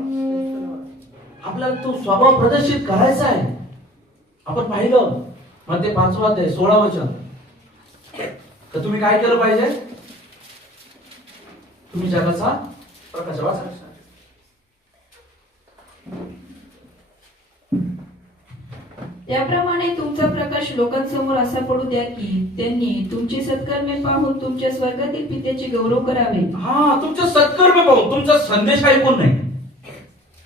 आपल्याला तो स्वभाव प्रदर्शित करायचा आहे. आपण पाहिलं मध्ये 5 अध्याय 16 वचन, तर तुम्ही काय केलं पाहिजे? तुम्ही जगाचा प्रकाश वाचा. त्याप्रमाणे तुमचा प्रकाश लोकांसमोर असा पडू द्या की त्यांनी तुमची सत्कर्मे पाहून तुमच्या स्वर्गातील पित्याचे गौरव करावे. हा, तुमचे सत्कर्म पाहून, तुमचा संदेश ऐकून नाही.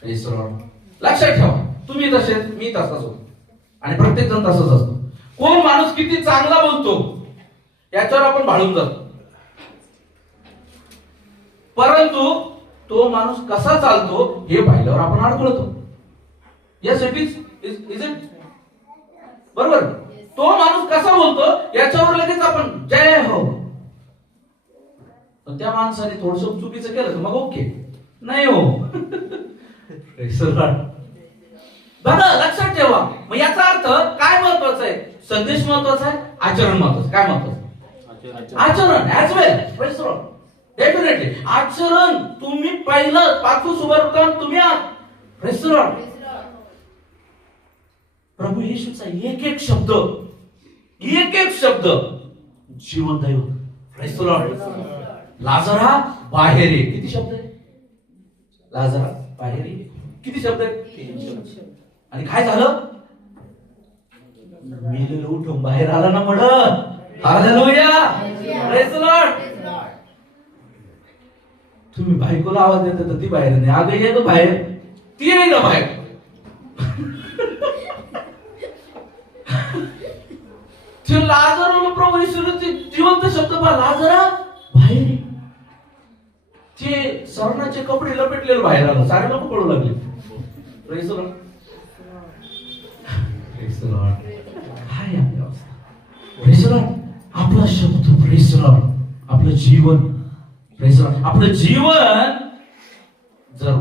Praise the Lord. लक्षात ठेवा, तुम्ही तसेच, मी तसाच होतो, आणि प्रत्येक जण तसाच असतो. कोण माणूस किती चांगला बोलतो याच्यावर आपण भाळून जातो, परंतु तो माणूस कसा चालतो हे पाहिल्यावर आपण अडखळतो. यस, इट इज इट बरोबर. तो माणूस कसा बोलतो याच्यावर लगेच आपण जय हो. पण त्या माणसाने थोडस चुकीचं केलं तर मग ओके नाही हो. बघा, लक्षात ठेवा. मग याचा अर्थ काय महत्वाचा आहे? संदेश महत्वाचा आहे, आचरण महत्वाचं. काय महत्वाचं? आचरण ऍज वेल. डेफिनेटली आचरण. तुम्ही पहिलं 5 सुवर्तन तुम्ही आहात. Praise the lord. प्रभू येशूचा एक एक शब्द जीवनदायी होता. Praise the Lord. लाजरा बाहेर ये. किती शब्द आहे? लाजरा बाहेर ये. किती शब्द आहेत? 3 शब्द. आणि काय झालं? मेलेलं उठून बाहेर आला ना म्हण. हालेलुया. Praise the Lord. तुम्ही बायकोला आवाज देता तर ती बाहेर नाही. अगं ये ग बाहेर. ती नाही ना बाहेर. लाजरा, प्रभू येशूचे जिवंत शब्द पहा. लाजरा बाहेर. ते सरणाचे कपडे लपेटलेले बाहेर आलं. सारे लोक पडू लागले. Praise the Lord. Praise the Lord. काय आपली अवस्था? Praise the Lord. आपला शब्द, प्रेज द लॉर्ड, आपलं जीवन, प्रेज द लॉर्ड, आपलं जीवन जर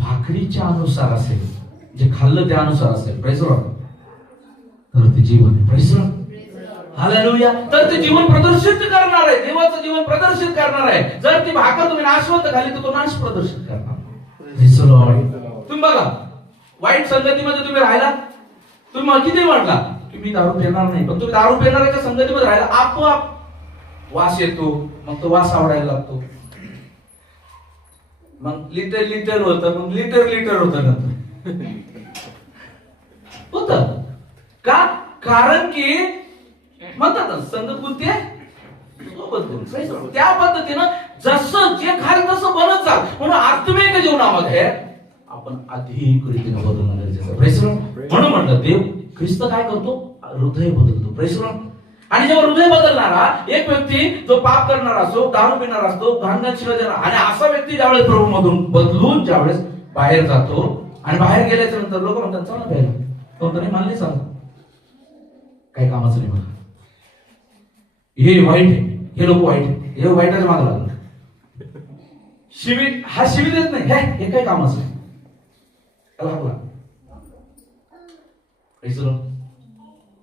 भाकरीच्या अनुसार असेल, जे खाल्लं त्या अनुसार असेल, प्रेज द लॉर्ड, तर ते जीवन. Praise the lord. हालेलुया. तर ते जीवन प्रदर्शित करणार आहे, देवाचं जीवन प्रदर्शित करणार आहे. जर ती भाकर तुम्ही नाशवंत खाली तर तो नाश प्रदर्शित करणार. Praise the Lord. तुम्ही बघा, वाईट संगतीमध्ये तुम्ही राहिला, तुम्ही किती म्हटला की मी दारू पिणार नाही, पण तुम्ही दारू पिणाऱ्याच्या संगतीमध्ये राहिला, आपोआप वास येतो, मग तो वास आवडायला लागतो, मग लिटर होतं, मग लिटर होतं नंतर होत का? कारण की म्हणतात ना, संगत बुद्धी सोबत गुण. त्या पद्धतीनं जसं जे खाल तसं बनत चाल. म्हणून आत्मिक जीवनामध्ये आपण अधिक रीतीने बदलणं गरजेचं आहे. Praise the Lord. म्हणून म्हटलं देव ख्रिस्त काय करतो? हृदय बदलतो. Praise the Lord. आणि जेव्हा हृदय बदलणारा एक व्यक्ती जो पाप करणारा असतो, दारू पिणारा असतो, घाणघाण शिव्या देणारा, आणि असा व्यक्ती ज्यावेळेस प्रभू मधून बदलून ज्यावेळेस बाहेर जातो, आणि बाहेर गेल्याच्या नंतर लोक म्हणतात चला प्यायला, कोणतरी मानले चाल, काही कामाचं नाही बघा, हे वाईट आहे, हे लोक वाईट आहे, हे वाईटाच्या मागे लागलं, शिवी देत नाही, हे काही कामाचं नाही,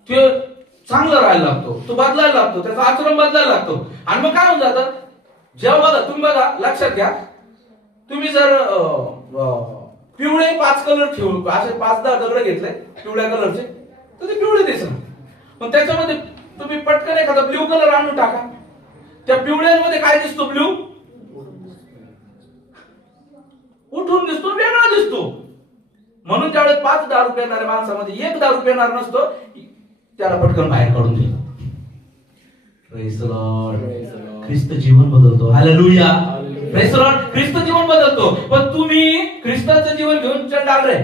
ते चांगलं राहायला लागतो, तो बदलायला लागतो, त्याचा आचरण बदलायला लागतो. आणि मग काय होऊन जातं, जेव्हा बघा तुम्ही बघा, लक्षात घ्या, तुम्ही जर पिवळे 5 कलर ठेवून असे 5-10 दगड घेतले पिवळ्या कलरचे, तर ते पिवळे दिसणार. पण त्याच्यामध्ये तुम्ही पटकन एखादा ब्ल्यू कलर आणून टाका, त्या पिवळ्यांमध्ये काय दिसतो? ब्ल्यू उठून दिसतो, वेगळा दिसतो. म्हणून ज्यावेळेस 5 दारू पिणाऱ्या माणसामध्ये 1 दारू पिणार नसतो, त्याला पटकन बाहेर काढून दिलं. Praise the Lord. ख्रिस्त जीवन बदलतो. हालेलुया. Praise the Lord. ख्रिस्त जीवन बदलतो. पण तुम्ही ख्रिस्ताचं जीवन घेऊन चंडाल रे,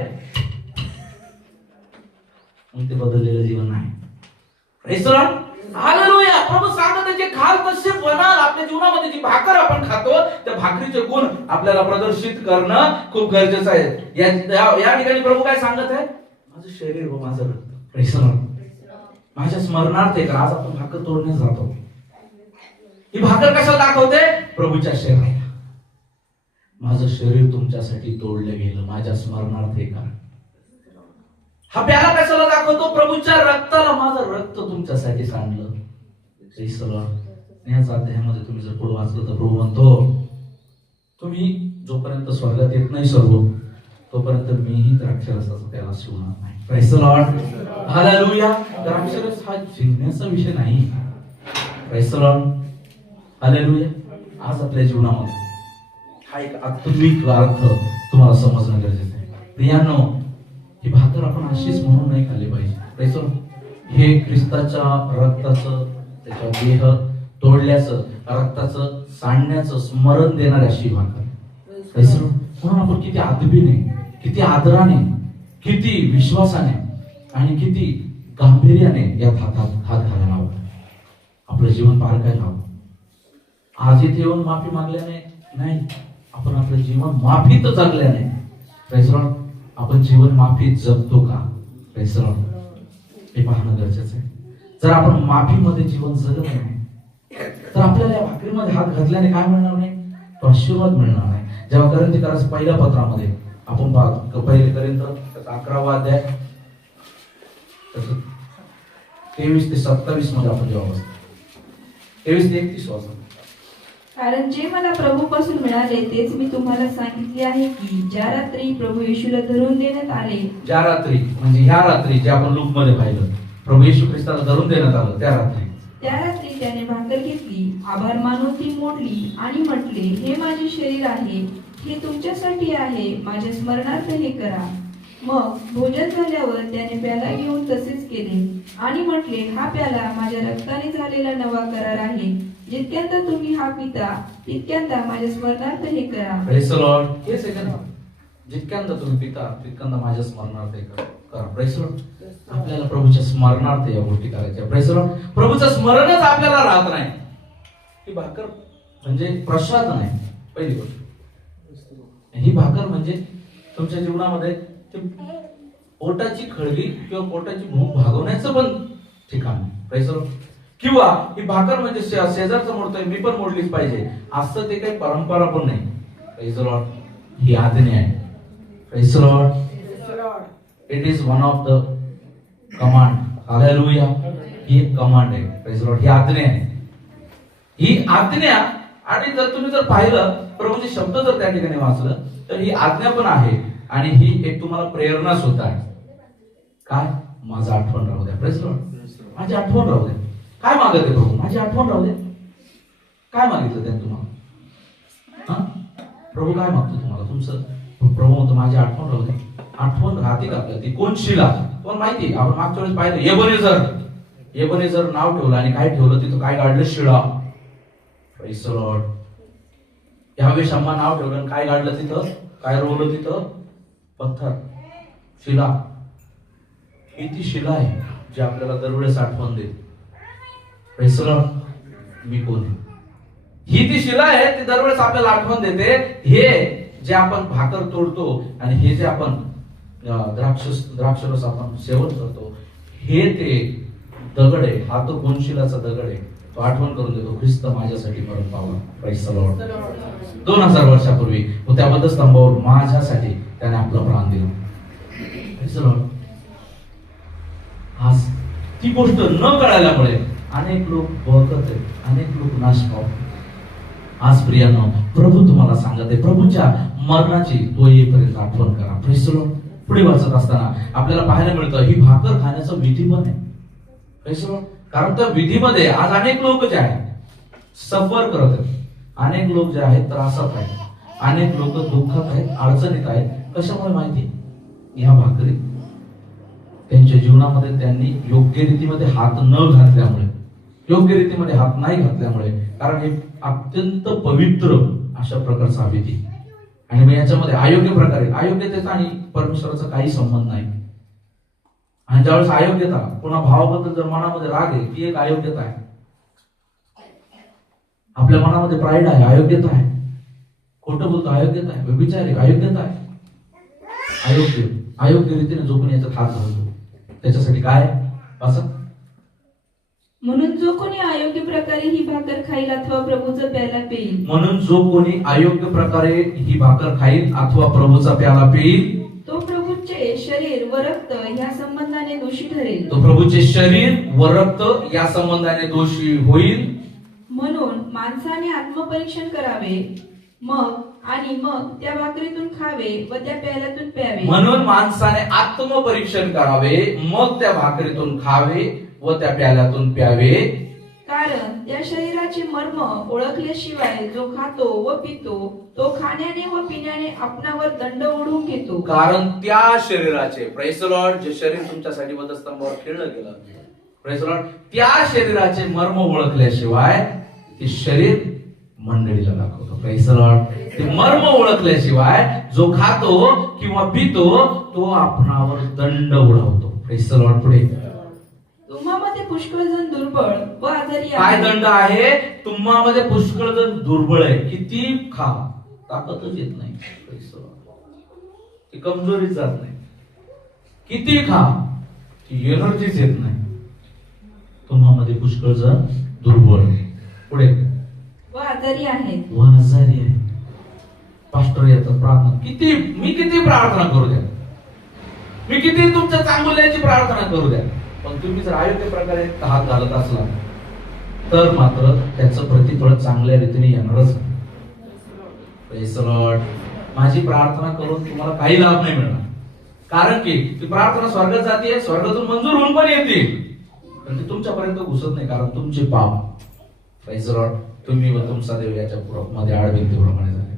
मग ते बदललेलं जीवन नाही. Praise the Lord. हालेलुया. प्रभू सांगतात जे खाल तसे बनाल. आपल्या जीवनामध्ये जी भाकर आपण खातो, त्या भाकरीचे गुण आपल्याला प्रदर्शित करणं खूप गरजेचं आहे. या ठिकाणी प्रभू काय सांगत आहे? माझं शरीर व माझं रक्त. Praise the Lord. माझ्या स्मरणार्थ आहे. आज आपण भाकर तोडण्यास जातो. ही भाकर कशाला दाखवते? प्रभूच्या शरीराला. माझं शरीर तुमच्यासाठी तोडलं गेलं, माझ्या स्मरणार्थ आहे का? हा प्याला कशाला दाखवतो? प्रभूच्या रक्ताला. माझं रक्त तुमच्यासाठी सांडलं. याच अध्यायामध्ये तुम्ही जर पुढे वाचलं तर प्रभू म्हणतो, तुम्ही जोपर्यंत स्वर्गात येत नाही सर्व, तोपर्यंत मीही द्राक्षरसाचा प्याला शिवणार नाही. Praise the Lord. हालेलुया. द्राक्षरस हा जिंकण्याचा विषय नाही. Praise the Lord. हालेलुया. आज आपल्या जीवनामध्ये हा एक आत्मिक अर्थ तुम्हाला समजणं गरजेचं आहे. प्रियांनो, ही भाकर आपण अशीच म्हणून नाही खाल्ली पाहिजे. Praise the Lord. हे ख्रिस्ताच्या रक्ताचं, त्याच्या देह तोडल्याचं, रक्ताचं सांडण्याचं स्मरण देणारी अशी भाकर. Praise the Lord. म्हणून आपण किती आदबीने, किती आदराने, किती विश्वासाने आणि किती गांभीर्याने या हात घालायला हवं, आपलं जीवन पार करायला हवं. आज इथे येऊन माफी मागल्याने नाही, आपण आपलं जीवन माफीत जगल्याने. Praise the Lord. आपण जीवन माफीत जगतो का? Praise the Lord. हे पाहणं गरजेचं आहे. जर आपण माफीमध्ये जीवन जगत नाही, तर आपल्याला या भाकरीमध्ये हात घातल्याने काय मिळणार नाही? तो आशीर्वाद मिळणार नाही. जेव्हा कोरिन्थीकरास पहिल्या पत्रामध्ये आपण पाहतो, पहिले कोरिन्थ 11वा अध्याय 23 ते 27 मध्ये आपण जेव्हा बसतो, 23 ते 31 वाजता. कारण जे मला प्रभूपासून मिळाले तेच मी तुम्हाला सांगितले आहे की ज्या रात्री प्रभू येशूला धरून देण्यात आले, ज्या रात्री म्हणजे ह्या रात्री जे आपण लूक मध्ये पाहिलं, प्रभू येशू ख्रिस्ताला धरून देण्यात आलं, त्या रात्री त्याने भाकर घेतली, आभार मानून ती मोडली आणि म्हटले, हे माझे शरीर आहे, हे तुमच्यासाठी आहे, माझ्या स्मरणार्थ हे करा. मग भोजन झाल्यावर त्याने प्याला घेऊन तसेच केले आणि म्हटले, हा प्याला माझ्या रक्ताने झालेला नवा करार आहे, जितक्यांदा तुम्ही हा पिता तितक्यांदा माझ्या स्मरणार्थ हे करा. Praise the Lord. हेच आहे का? जितक्यांदा तुम्ही पिता तितक्यांदा माझ्या स्मरणार्थ हे करा. Praise the Lord. आपल्याला प्रभूच्या स्मरणार्थ या गोष्टी करायच्या. Praise the Lord. प्रभूचं स्मरणच आपल्याला राहत नाही. ही भाकर म्हणजे प्रसाद नाही, पहिली गोष्ट. ही भाकर म्हणजे तुमच्या जीवनामध्ये पोटाची खळगी किंवा पोटाची भूक भागवण्याचं पण ठिकाण. Praise the Lord. किंवा ही भाकर म्हणजे शेजारचं मोडतोय मी पण मोडलीच पाहिजे असं ते काही परंपरा पण नाही. Praise the Lord. ही आज्ञा आहे. Praise the Lord. It is one of the command. Hallelujah. ही एक कमांड आहे. Praise the Lord. ही आज्ञा आहे. ही आज्ञा, आणि जर तुम्ही जर पाहिलं प्रभूचे शब्द जर त्या ठिकाणी वाचलं तर ही आज्ञा पण आहे आणि ही एक तुम्हाला प्रेरणा सुद्धा आहे. काय? माझं आठवण राहू द्या. Praise the Lord. माझी आठवण राहू द्या. काय मागत आहे प्रभू? माझी आठवण राहू द्या. काय मागितलं त्याने तुम्हाला? प्रभू काय मागतो तुम्हाला? तुमचं प्रभू म्हणतो माझी आठवण राहू द्या. आठवण राहते का आपल्याला? ती कोण शिला? तुम्हाला माहिती? आपण मागच्या वेळेस पाहिलं एबनेझर नाव ठेवलं आणि काय ठेवलं तिथं? काय काढलं? शिळा. Praise the Lord. यावेळी शम्मा नाव ठेवलं आणि काय काढलं तिथं? काय रोवलं तिथं? पत्थर, शिला. ही ती शिला आहे जी आपल्याला दरवेळेस आठवण देते. Praise the Lord. मी कोण आहे? ही ती शिला आहे, ती दरवेळेस आपल्याला आठवण देते. हे जे आपण भाकर तोडतो आणि हे जे आपण द्राक्षरस आपण सेवन करतो, हे ते दगड आहे. हा तो कोणशिलाचा दगड आहे. तो आठवण करून देतो ख्रिस्त माझ्यासाठी मरण पावला. Praise the Lord. 2000 वर्षापूर्वी व त्या वधस्तंभावर माझ्यासाठी त्याने आपला प्राण दिला. Praise the Lord. आज ती गोष्ट न कळाल्यामुळे अनेक लोक बळकत आहेत, अनेक लोक नाश पावतात. आज प्रियानो, प्रभू तुम्हाला सांगत आहे, प्रभूच्या मरणाची तो येईपर्यंत आठवण करा. Praise the Lord. पुढे वाचत असताना आपल्याला पाहायला मिळतं ही भाकर खाण्याचा विधी पण आहे. Praise the Lord. कारण त्या विधीमध्ये आज अनेक लोक जे आहेत सफर करत आहेत, अनेक लोक जे आहेत त्रासात आहेत, अनेक लोक दुःखात आहेत, अडचणीत आहेत. कशामुळे माहिती? या भाकरी त्यांच्या जीवनामध्ये त्यांनी योग्य रीतीमध्ये हात न घातल्यामुळे, योग्य रीतीमध्ये हात नाही घातल्यामुळे. कारण हे अत्यंत पवित्र अशा प्रकारचा विधी, आणि मग याच्यामध्ये अयोग्य प्रकारे, अयोग्यतेचा आणि परमेश्वराचा काही संबंध नाही. आणि ज्यावेळेस अयोग्यता, पुन्हा भावाबद्दल जर मनामध्ये राग आहे, ती एक अयोग्यता आहे. आपल्या मनामध्ये प्राईड आहे, अयोग्यता आहे. खोटं बोलतो, अयोग्यता आहे. व्यभिचार आहे, अयोग्यता आहे. अयोग्य रीतीने जो कोणी याच्यात हात घालतो त्याच्यासाठी काय असं? म्हणून जो कोणी अयोग्य प्रकारे ही भाकर खाईल अथवा प्रभूचा प्याला पिईल, म्हणून जो कोणी अयोग्य प्रकारे ही भाकर खाईल अथवा प्रभूचा प्याला पिईल, तो प्रभूचे शरीर व रक्त या संबंधाने दोषी ठरेल. तो प्रभूचे शरीर व रक्त या संबंधाने दोषी होईल. म्हणून माणसाने आत्मपरीक्षण करावे, मग त्या भाकरीतून खावे व त्या प्याल्यातून प्यावे. म्हणून माणसाने आत्मपरीक्षण करावे, मग त्या भाकरीतून खावे व त्या प्याल्यातून प्यावे. कारण त्या शरीराचे मर्म ओळखल्याशिवाय जो खातो व पितो तो खाण्याने व पिण्याने आपणावर दंड ओढून घेतो. कारण त्या शरीराचे, Praise the Lord, जे शरीर तुमच्यासाठी वधस्तंभावर खेळलं गेलं, Praise the Lord, त्या शरीराचे मर्म ओळखल्याशिवाय ते शरीर मंडळीला दाखवतो. Praise the Lord. ते मर्म ओळखल्याशिवाय जो खातो किंवा पितो तो आपणावर दंड उडवतो. Praise the Lord. पुढे तुम्हामध्ये पुष्कळ जण दुर्बळ व आजारी काय आहेत. दंड आहे? तुम्हामध्ये पुष्कळ जण दुर्बळ आहे. किती खा, ताकदच येत नाही. Praise the Lord. ती कमजोरीच जात नाही. किती खा, ती एनर्जीच येत नाही. तुम्हामध्ये पुष्कळ जण दुर्बळ. पुढे व आजारी आहेत. व आजारी आहे. पास्टर येतात प्रार्थना, मी किती प्रार्थना करू द्या, मी किती तुमच्या चांगल्याची प्रार्थना करू द्या, पण तुम्ही जर अयोग्य प्रकारे हात घालत असला तर मात्र त्याचं प्रतिफळ चांगल्या रीतीने येणारच. Praise the Lord. माझी प्रार्थना करून तुम्हाला काही लाभ नाही मिळणार, कारण की ती प्रार्थना स्वर्गात जाते, स्वर्गातून मंजूर होऊन पण येते, पण ती तुमच्यापर्यंत घुसत नाही, कारण तुमचे पाप, Praise the Lord, तुम्ही व तुमचा देव याच्या मध्ये आडबिंदीप्रमाणे झाले.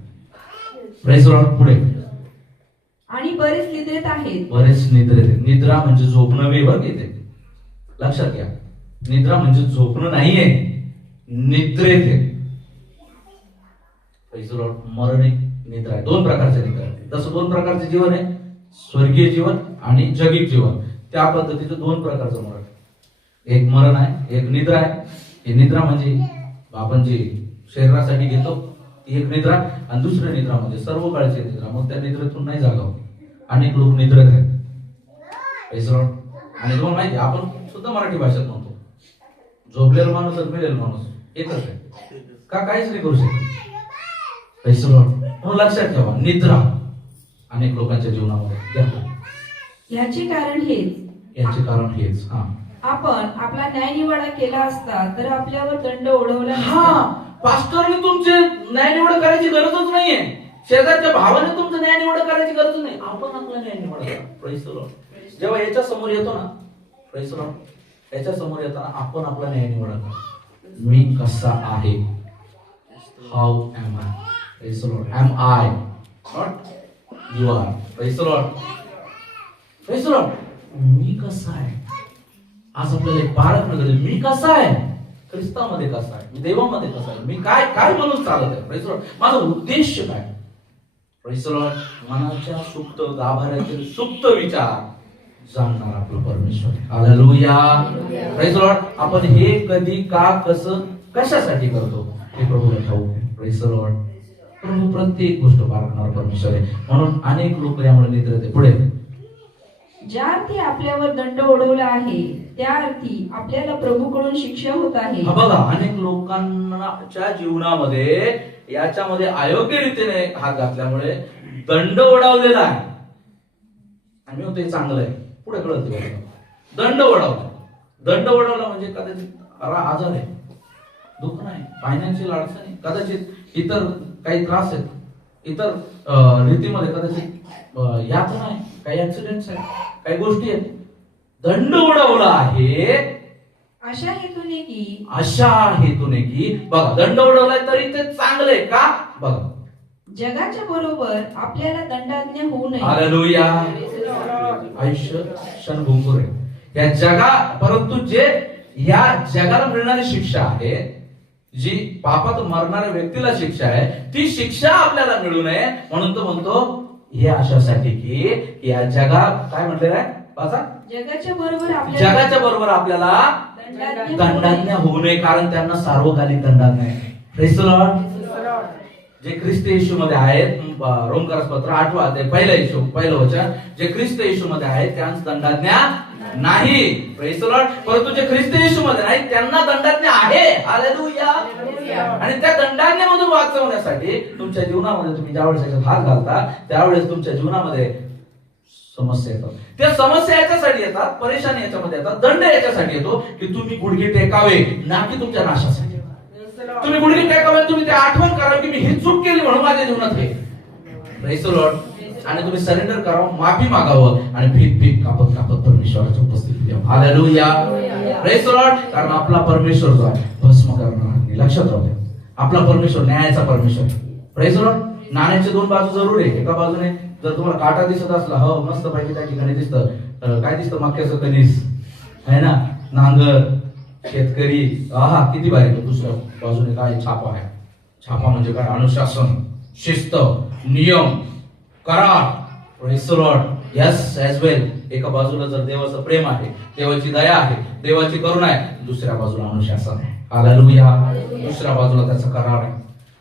Praise the Lord. पुढे आणि बरेच निद्रेत आहेत. बरेच निद्रेत. निद्रा म्हणजे झोपणं वेगळं येते, लक्षात घ्या. निद्रा म्हणजे झोपणं नाहीये, निद्रेत आहे. Praise the Lord. मरण एक निद्रा आहे. दोन प्रकारचे निद्रा आहे. जसं दोन प्रकारचे जीवन आहे, स्वर्गीय जीवन आणि जगिक जीवन, त्या पद्धतीचं दोन प्रकारचं मरण. एक मरण आहे, एक निद्रा आहे. हे निद्रा म्हणजे आपण जे शरीरासाठी घेतो ती एक निद्रा, आणि दुसऱ्या निद्रा म्हणजे सर्व काळची निद्रा. मग त्या निद्रेतून नाही जागावं. अनेक लोक निद्रेत आहेत. Praise the Lord. आणि तुम्हाला माहिती, आपण सुद्धा मराठी भाषेत म्हणतो झोपलेला माणूस आणि मेलेला माणूस एकच आहे का? काहीच नाही करू शकत. Praise the Lord. म्हणून लक्षात ठेवा, निद्रा अनेक लोकांच्या जीवनामध्ये याचे कारण हेच. याचे कारण हेच. आपण आपला न्यायनिवाडा केला असता तर आपल्यावर दंड ओढवला हा, नसता. पास्टरने तुमचे न्यायनिवड करायची गरजच नाहीये. शेजारच्या भावाने तुमचं न्यायनिवड करायची गरज नाही. आपण आपला न्यायनिवड करा. Praise the Lord. जेव्हा याच्या समोर येतो ना, प्रेज द लॉर्ड, याच्या समोर येताना आपण आपला न्यायनिवड करा. मी कसा आहे? How am I? Praise the lord. Am I not you are. Praise the Lord. Praise the lord. मी कसा आहे? आज आपल्याला एक पारखणं गरजेचं आहे. मी कसा आहे? ख्रिस्तामध्ये कसा आहे? मी देवामध्ये कसा आहे? मी काय काय म्हणून चालत आहे? Praise the Lord. माझा उद्देश काय? Praise the Lord. मनाच्या सुप्त गाभाऱ्यातील सुप्त विचार जाणणार आपलं परमेश्वर. हालेलुया. Praise the Lord. आपण हे कधी, का, कसं, कशासाठी करतो हे प्रभूला ठाऊक आहे. Praise the lord. प्रभू प्रत्येक गोष्ट पारखणार परमेश्वर आहे. म्हणून अनेक लोक यामुळे निद्रते. पुढे, ज्या अर्थी आपल्यावर दंड ओढवला आहे त्या अर्थी आपल्याला प्रभूकडून शिक्षा होत आहे. हा बघा, अनेक लोकांच्या जीवनामध्ये याच्यामध्ये अयोग्य रीतीने हात घातल्यामुळे दंड ओढावलेला आहे. आम्ही म्हणतो हे चांगलं आहे. पुढे कळत दंड ओढावला. दंड ओढावला म्हणजे कदाचित आजार आहे, दुःख नाही, फायनान्शियल अडचण आहे, कदाचित इतर काही त्रास आहेत, इतर रीतीमध्ये कदाचित यातना आहे, काही ऍक्सिडेंट्स आहेत, काही गोष्टी आहेत. दंड उडवला आहे अशा हेतूने की बघा, दंड उडवलाय तरी ते चांगले का? बघा, जगाच्या बरोबर आपल्याला दंडाज्ञ होऊ नये. हालेलुया. आयुष्य क्षणभंगुर आहे या जगा, परंतु जे या जगाला मिळणारी शिक्षा आहे, जी पापात मरणाऱ्या व्यक्तीला शिक्षा आहे, ती शिक्षा आपल्याला मिळू नये म्हणून तो म्हणतो हे अशासाठी की या जगात काय म्हटलेलं आहे वाचा, जगाच्या बरोबर आपल्याला दंडाज्ञ होऊ नये, कारण त्यांना सार्वकालिक दंडाज्ञ आहे. Praise the Lord. जे ख्रिस्त येशू मध्ये आहेत, रोमकरास पत्र 8 अध्याय पहिलं वचन, जे ख्रिस्त येशू मध्ये आहेत त्यांना दंडाज्ञ नाही. Praise the Lord. परंतु जे ख्रिस्त येशू मध्ये नाही त्यांना दंडाज्ञ आहे. हालेलुया. आणि त्या दंडाज्ञेमधून वाचवण्यासाठी तुमच्या जीवनामध्ये तुम्ही ज्यावेळेस याच्यात हात घालता त्यावेळेस तुमच्या जीवनामध्ये समस्या येतात. त्या समस्या याच्यासाठी येतात, परेशानी याच्यामध्ये येतात, दंड याच्यासाठी येतो की तुम्ही गुडघे टेकावे, ना की तुमच्या नाशासाठी. तुम्ही गुडघे टेकावे, तुम्ही ते आठवण करावे की मी ही चूक केली म्हणून माझ्या जीवनात हे. Praise the Lord. आणि तुम्ही सरेंडर करावं, माफी मागावं आणि भीत कापत परमेश्वराच्या उपस्थितीत यावं. हालेलुया. Praise the Lord. कारण आपला परमेश्वर जो आहे भस्म करणारा नाही. लक्षात राहू द्या, आपला परमेश्वर न्यायाचा परमेश्वर. Praise the Lord. नाण्याचे दोन बाजू जरूर आहे. एका बाजूने जर तुम्हाला काटा दिसत असला, हो मस्त पैकी त्या ठिकाणी दिसतं, काय दिसतं, मक्याचं कणीस आहे ना, नांगर, शेतकरी, आहा किती भारी. दुसऱ्या बाजूने काय छापा आहे. छापा म्हणजे काय, अनुशासन, शिस्त, नियम, करार. Praise the lord. Yes as well. एका बाजूला जर देवाचं प्रेम आहे, देवाची दया आहे, देवाची करुणा आहे, दुसऱ्या बाजूला अनुशासन आहे. हालेलुया. दुसऱ्या बाजूला त्याचा करार आहे,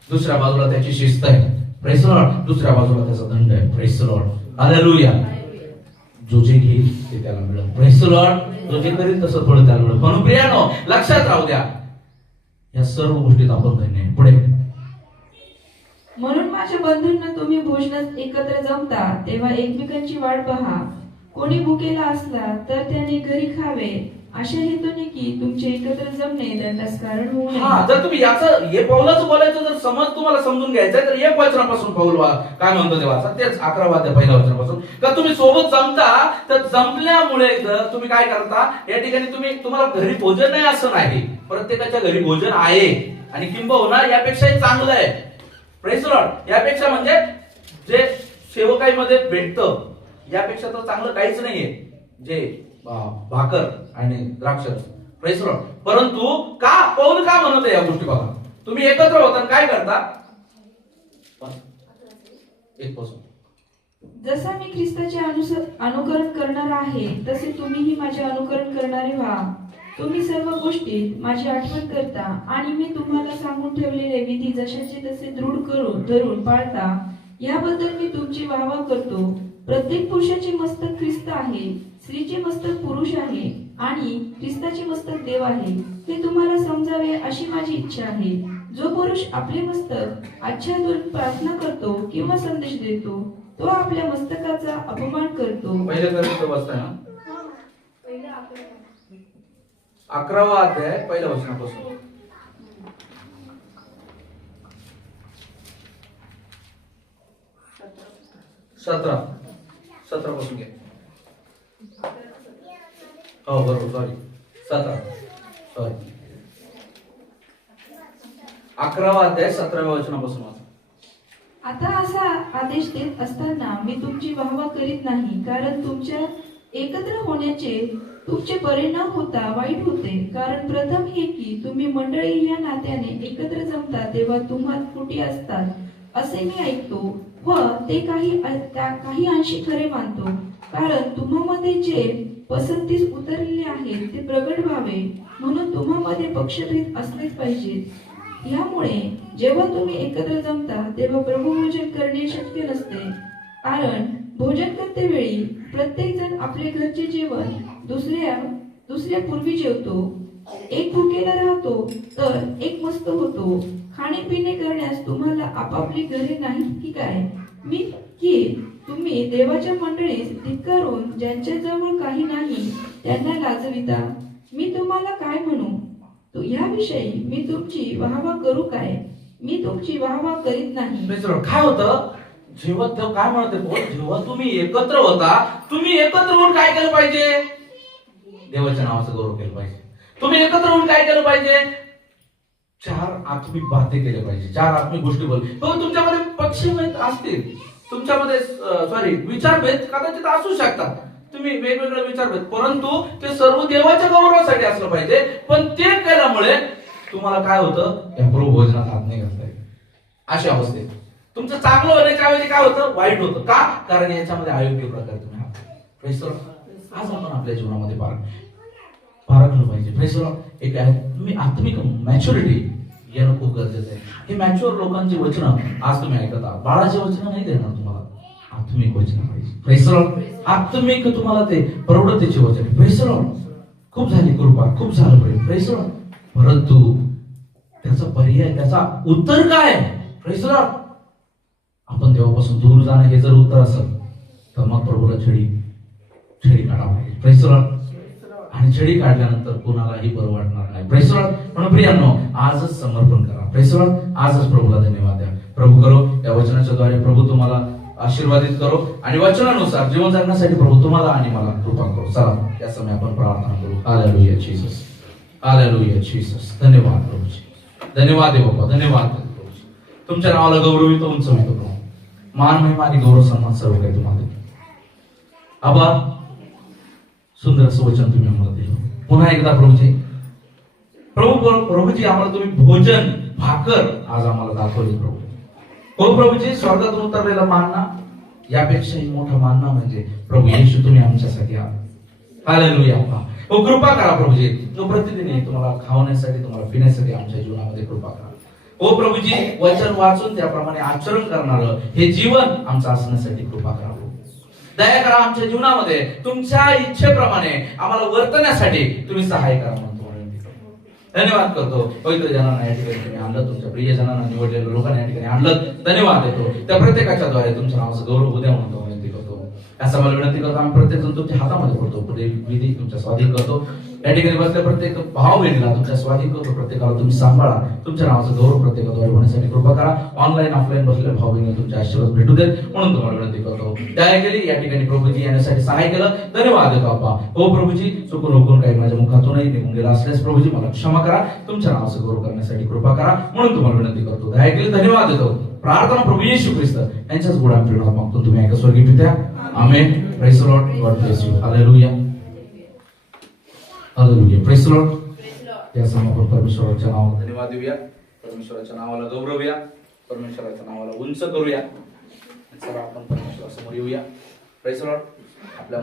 दुसऱ्या बाजूला त्याची शिस्त आहे. Praise the Lord. दुसऱ्या बाजूला त्याचा दंड आहे. Praise the lord. हालेलुया. जो जे घेईल ते त्याला मिळेल. Praise the Lord. जो जे करेल तसं थोडं त्याला मिळेल. म्हणून प्रियानो लक्षात राहू द्या, या सर्व गोष्टीत आपण धन्य आहे. पुढे, म्हणून माझ्या बंधूंना तुम्ही भोजनात एकत्र जमता तेव्हा एकमेकांची वाट पहा. कोणी भुकेला असला तर त्याने घरी खावे, अशा हेतूने की तुमचे एकत्र जमणे दंडास कारण होऊ नये. हा, जर तुम्ही याचं हे पाऊलाचं बोलायचं जर समज तुम्हाला समजून घ्यायचं तर एक वचनापासून पाऊल काय म्हणतो देवाचा, तेच 11 अध्याय पहिल्या वचनापासून, का तुम्ही सोबत जमता, तर जमल्यामुळे जर तुम्ही काय करता, या ठिकाणी तुम्हाला घरी भोजन नाही असं नाही, प्रत्येकाच्या घरी भोजन आहे आणि किंबहुना यापेक्षाही चांगलं आहे. Praise the Lord. यापेक्षा म्हणजे जे सेवकाईमध्ये भेटतं यापेक्षा तर चांगलं काहीच नाहीये, जे भाकर आणि द्राक्ष. Praise the Lord. परंतु का पौल का म्हणत आहे या गोष्टी बघा, तुम्ही एकत्र होता काय करता, एक पासून जसा मी ख्रिस्ताचे अनुकरण करणार आहे तसे तुम्हीही माझे अनुकरण करणारे व्हा. तुम्ही सर्व गोष्टीत माझी आठवण करता आणि मी तुम्हाला सांगून ठेवलेले विधी जशाचे तसे दृढ धरून पाळता, याबद्दल मी तुमची वाहवा करतो. प्रत्येक पुरुषाचे मस्तक ख्रिस्त आहे, स्त्रीचे मस्तक पुरुष आहे आणि ख्रिस्ताचे मस्तक देव आहे. हे तुम्हाला समजावे अशी माझी इच्छा आहे. जो पुरुष आपले मस्तक आच्छादून प्रार्थना करतो किंवा संदेश देतो तो आपल्या मस्तकाचा अपमान करतो. पहिल्या वाचताय ना, 11वा अध्याय पहिल्या वचनापासून. 17 पासून घ्या. हो बरोबर, सॉरी 17, सॉरी 11वा अध्याय 17व्या वचनापासून वाचा. आता असा आदेश देत असताना मी तुमची वाहवा करीत नाही, कारण तुमच्या एकत्र होण्याचे तुमचे परिणाम होता वाईट होते. कारण प्रथम हे की तुम्ही मंडळी या नात्याने एकत्र जमता तेव्हा तुम्हात फुटी असतात असे मी ऐकतो व ते काही अंशी खरे मानतो. कारण तुम्हामध्ये जे पसंतीस उतरलेले आहेत ते प्रगट व्हावे म्हणून तुम्हामध्ये पक्षभेद असलेच पाहिजेत. यामुळे जेव्हा तुम्ही एकत्र जमता तेव्हा प्रभुभोजन करणे शक्य नसते. कारण भोजन करते वेळी प्रत्येक जण आपले घरचे जेवण दुसऱ्या पूर्वी जेवतो. एक भुकेला राहतो तर एक मस्त होतो. खाणे पिणे करण्यास तुम्हाला आपापली घरे नाहीत की काय? तुम्ही देवाच्या मंडळीस धिक्कारून ज्यांच्याजवळ काही नाही त्यांना लाजविता. मी तुम्हाला काय म्हणू? याविषयी मी तुमची वाहवा करू काय? मी तुमची वाहवा करीत नाही. काय होतं जेव्हा तो काय म्हणते जेव्हा तुम्ही एकत्र होता, तुम्ही एकत्र होऊन काय केलं पाहिजे? देवाच्या नावाचा गौरव केला पाहिजे. तुम्ही एकत्र होऊन काय केलं पाहिजे? 4 आत्मिक बाते केल्या पाहिजे, 4 आत्मिक गोष्टी बोल. तुमच्यामध्ये पक्षभेद असतील, तुमच्यामध्ये सॉरी विचारभेद कदाचित असू शकतात, तुम्ही वेगवेगळे विचारभेद, परंतु ते सर्व देवाच्या गौरवासाठी असलं पाहिजे. पण ते केल्यामुळे तुम्हाला काय होतं? या प्रभू भोजनात हात नाही घालता येत. अशा अवस्थेत तुमचं चांगलं होण्याच्या ऐवजी काय होतं? वाईट होतं. का? कारण याच्यामध्ये अयोग्य प्रकारे तुम्ही आहात. प्रेस लॉर्ड, आज आपण आपल्या जीवनामध्ये पारखलं पाहिजे. प्रेस लॉर्ड, एक आहे तुम्ही आत्मिक मॅच्युरिटी येणं खूप गरजेचं आहे. हे मॅच्युअर लोकांची वचनं आज तुम्ही ऐकत आहात. बाळाची वचनं नाही देणार तुम्हाला, आत्मिक वचन पाहिजे. प्रेस लॉर्ड, आत्मिक तुम्हाला ते प्रवृत्तीचे वचन. प्रेस लॉर्ड, खूप झाली कृपा, खूप झालं प्रेम. प्रेस लॉर्ड, परंतु त्याचा पर्याय, त्याचा उत्तर काय? प्रेस लॉर्ड, आपण देवापासून दूर जाणं हे जर उत्तर असेल तर मग प्रभूला छडी काढावं लागेल. प्रेस लॉर्ड, आणि छडी काढल्यानंतर कोणालाही बरं वाटणार नाही. प्रेस लॉर्ड, म्हणून प्रियांनो आजच समर्पण करा. प्रेस लॉर्ड, आजच प्रभूला धन्यवाद द्या. प्रभू करो या वचनाच्या द्वारे प्रभू तुम्हाला आशीर्वादित करो आणि वचनानुसार जीवन जगण्यासाठी प्रभू तुम्हाला आणि मला कृपा करो. चला या समय आपण प्रार्थना करू. Hallelujah Jesus, hallelujah Jesus. धन्यवाद प्रभूजी, धन्यवाद देव बाबा, धन्यवाद प्रभूजी. तुमच्या नावाला गौरवितो, उंचवितो प्रभू. मान महिमा आणि गौरव सन्मान सर्व काही तुम्हाला. आभार, सुंदर असं वचन तुम्ही आम्हाला दिलं. पुन्हा एकदा प्रभूजी, प्रभूजी आम्हाला तुम्ही भोजन भाकर आज आम्हाला दाखवली प्रभू. हो प्रभूजी, स्वर्गातून उतरलेला मानना यापेक्षाही मोठा मानना म्हणजे प्रभू येशू तुम्ही आमच्यासाठी आहात. हालेलुया. हो कृपा करा प्रभूजी, प्रतिदिन तुम्हाला खावण्यासाठी, तुम्हाला पिण्यासाठी आमच्या जीवनामध्ये कृपा करा. हो प्रभूजी, वचन वाचून त्याप्रमाणे आचरण करणारं हे जीवन आमचं असण्यासाठी कृपा करा. दया करा आमच्या जीवनामध्ये, तुमच्या इच्छेप्रमाणे आम्हाला वर्तण्यासाठी तुम्ही सहाय्य करा म्हणतो. धन्यवाद करतो. पवित्र जनांना या ठिकाणी तुम्ही आणलं, तुमच्या प्रिय जनांना निवडलेल्या लोकांना या ठिकाणी आणलं. धन्यवाद देतो. त्या प्रत्येकाच्या द्वारे तुमच्या नावाचं गौरव उद्या म्हणतो विनंती करतो. असं मला विनंती करतो, आम्ही प्रत्येक जण तुमच्या हातामध्ये पडतो, विधी तुमच्या स्वाधीन करतो. या ठिकाणी बसल्या प्रत्येक भाव बहिणीला तुमच्या स्वाधीन करतो. प्रत्येकाला तुम्ही सांभाळा, तुमच्या नावाचं गौरव प्रत्येकाद्वारे होण्यासाठी कृपा करा. ऑनलाईन ऑफलाईन बसलेल्या भाव बहिणी तुमच्या आशीर्वाद भेटू देत म्हणून तुम्हाला विनंती करतो. दया केली या ठिकाणी प्रभूजी येण्यासाठी सहाय्य केलं. धन्यवाद देतो बाप्पा. हो प्रभूजी, चुकून हुकून काही माझ्या मुखातूनही निघून गेला असल्यास प्रभूजी मला क्षमा करा. तुमच्या नावाचं गौरव करण्यासाठी कृपा करा म्हणून तुम्हाला विनंती करतो. दया केली, धन्यवाद देतो. प्रार्थना प्रभू येशू ख्रिस्त यांच्याच गोडा प्रेरणात मागतो तुम्ही ऐका स्वर्गीय पित्या. Amen. Praise the lord. God bless you. Hallelujah, hallelujah. Praise the lord. या समोर परमेश्वराच्या नावाला धन्यवाद देऊया, परमेश्वराच्या नावाला गौरवूया, परमेश्वराच्या नावाला उंच करूया. चला आपण परमेश्वरासमोर येऊया. Praise the Lord. आपल्या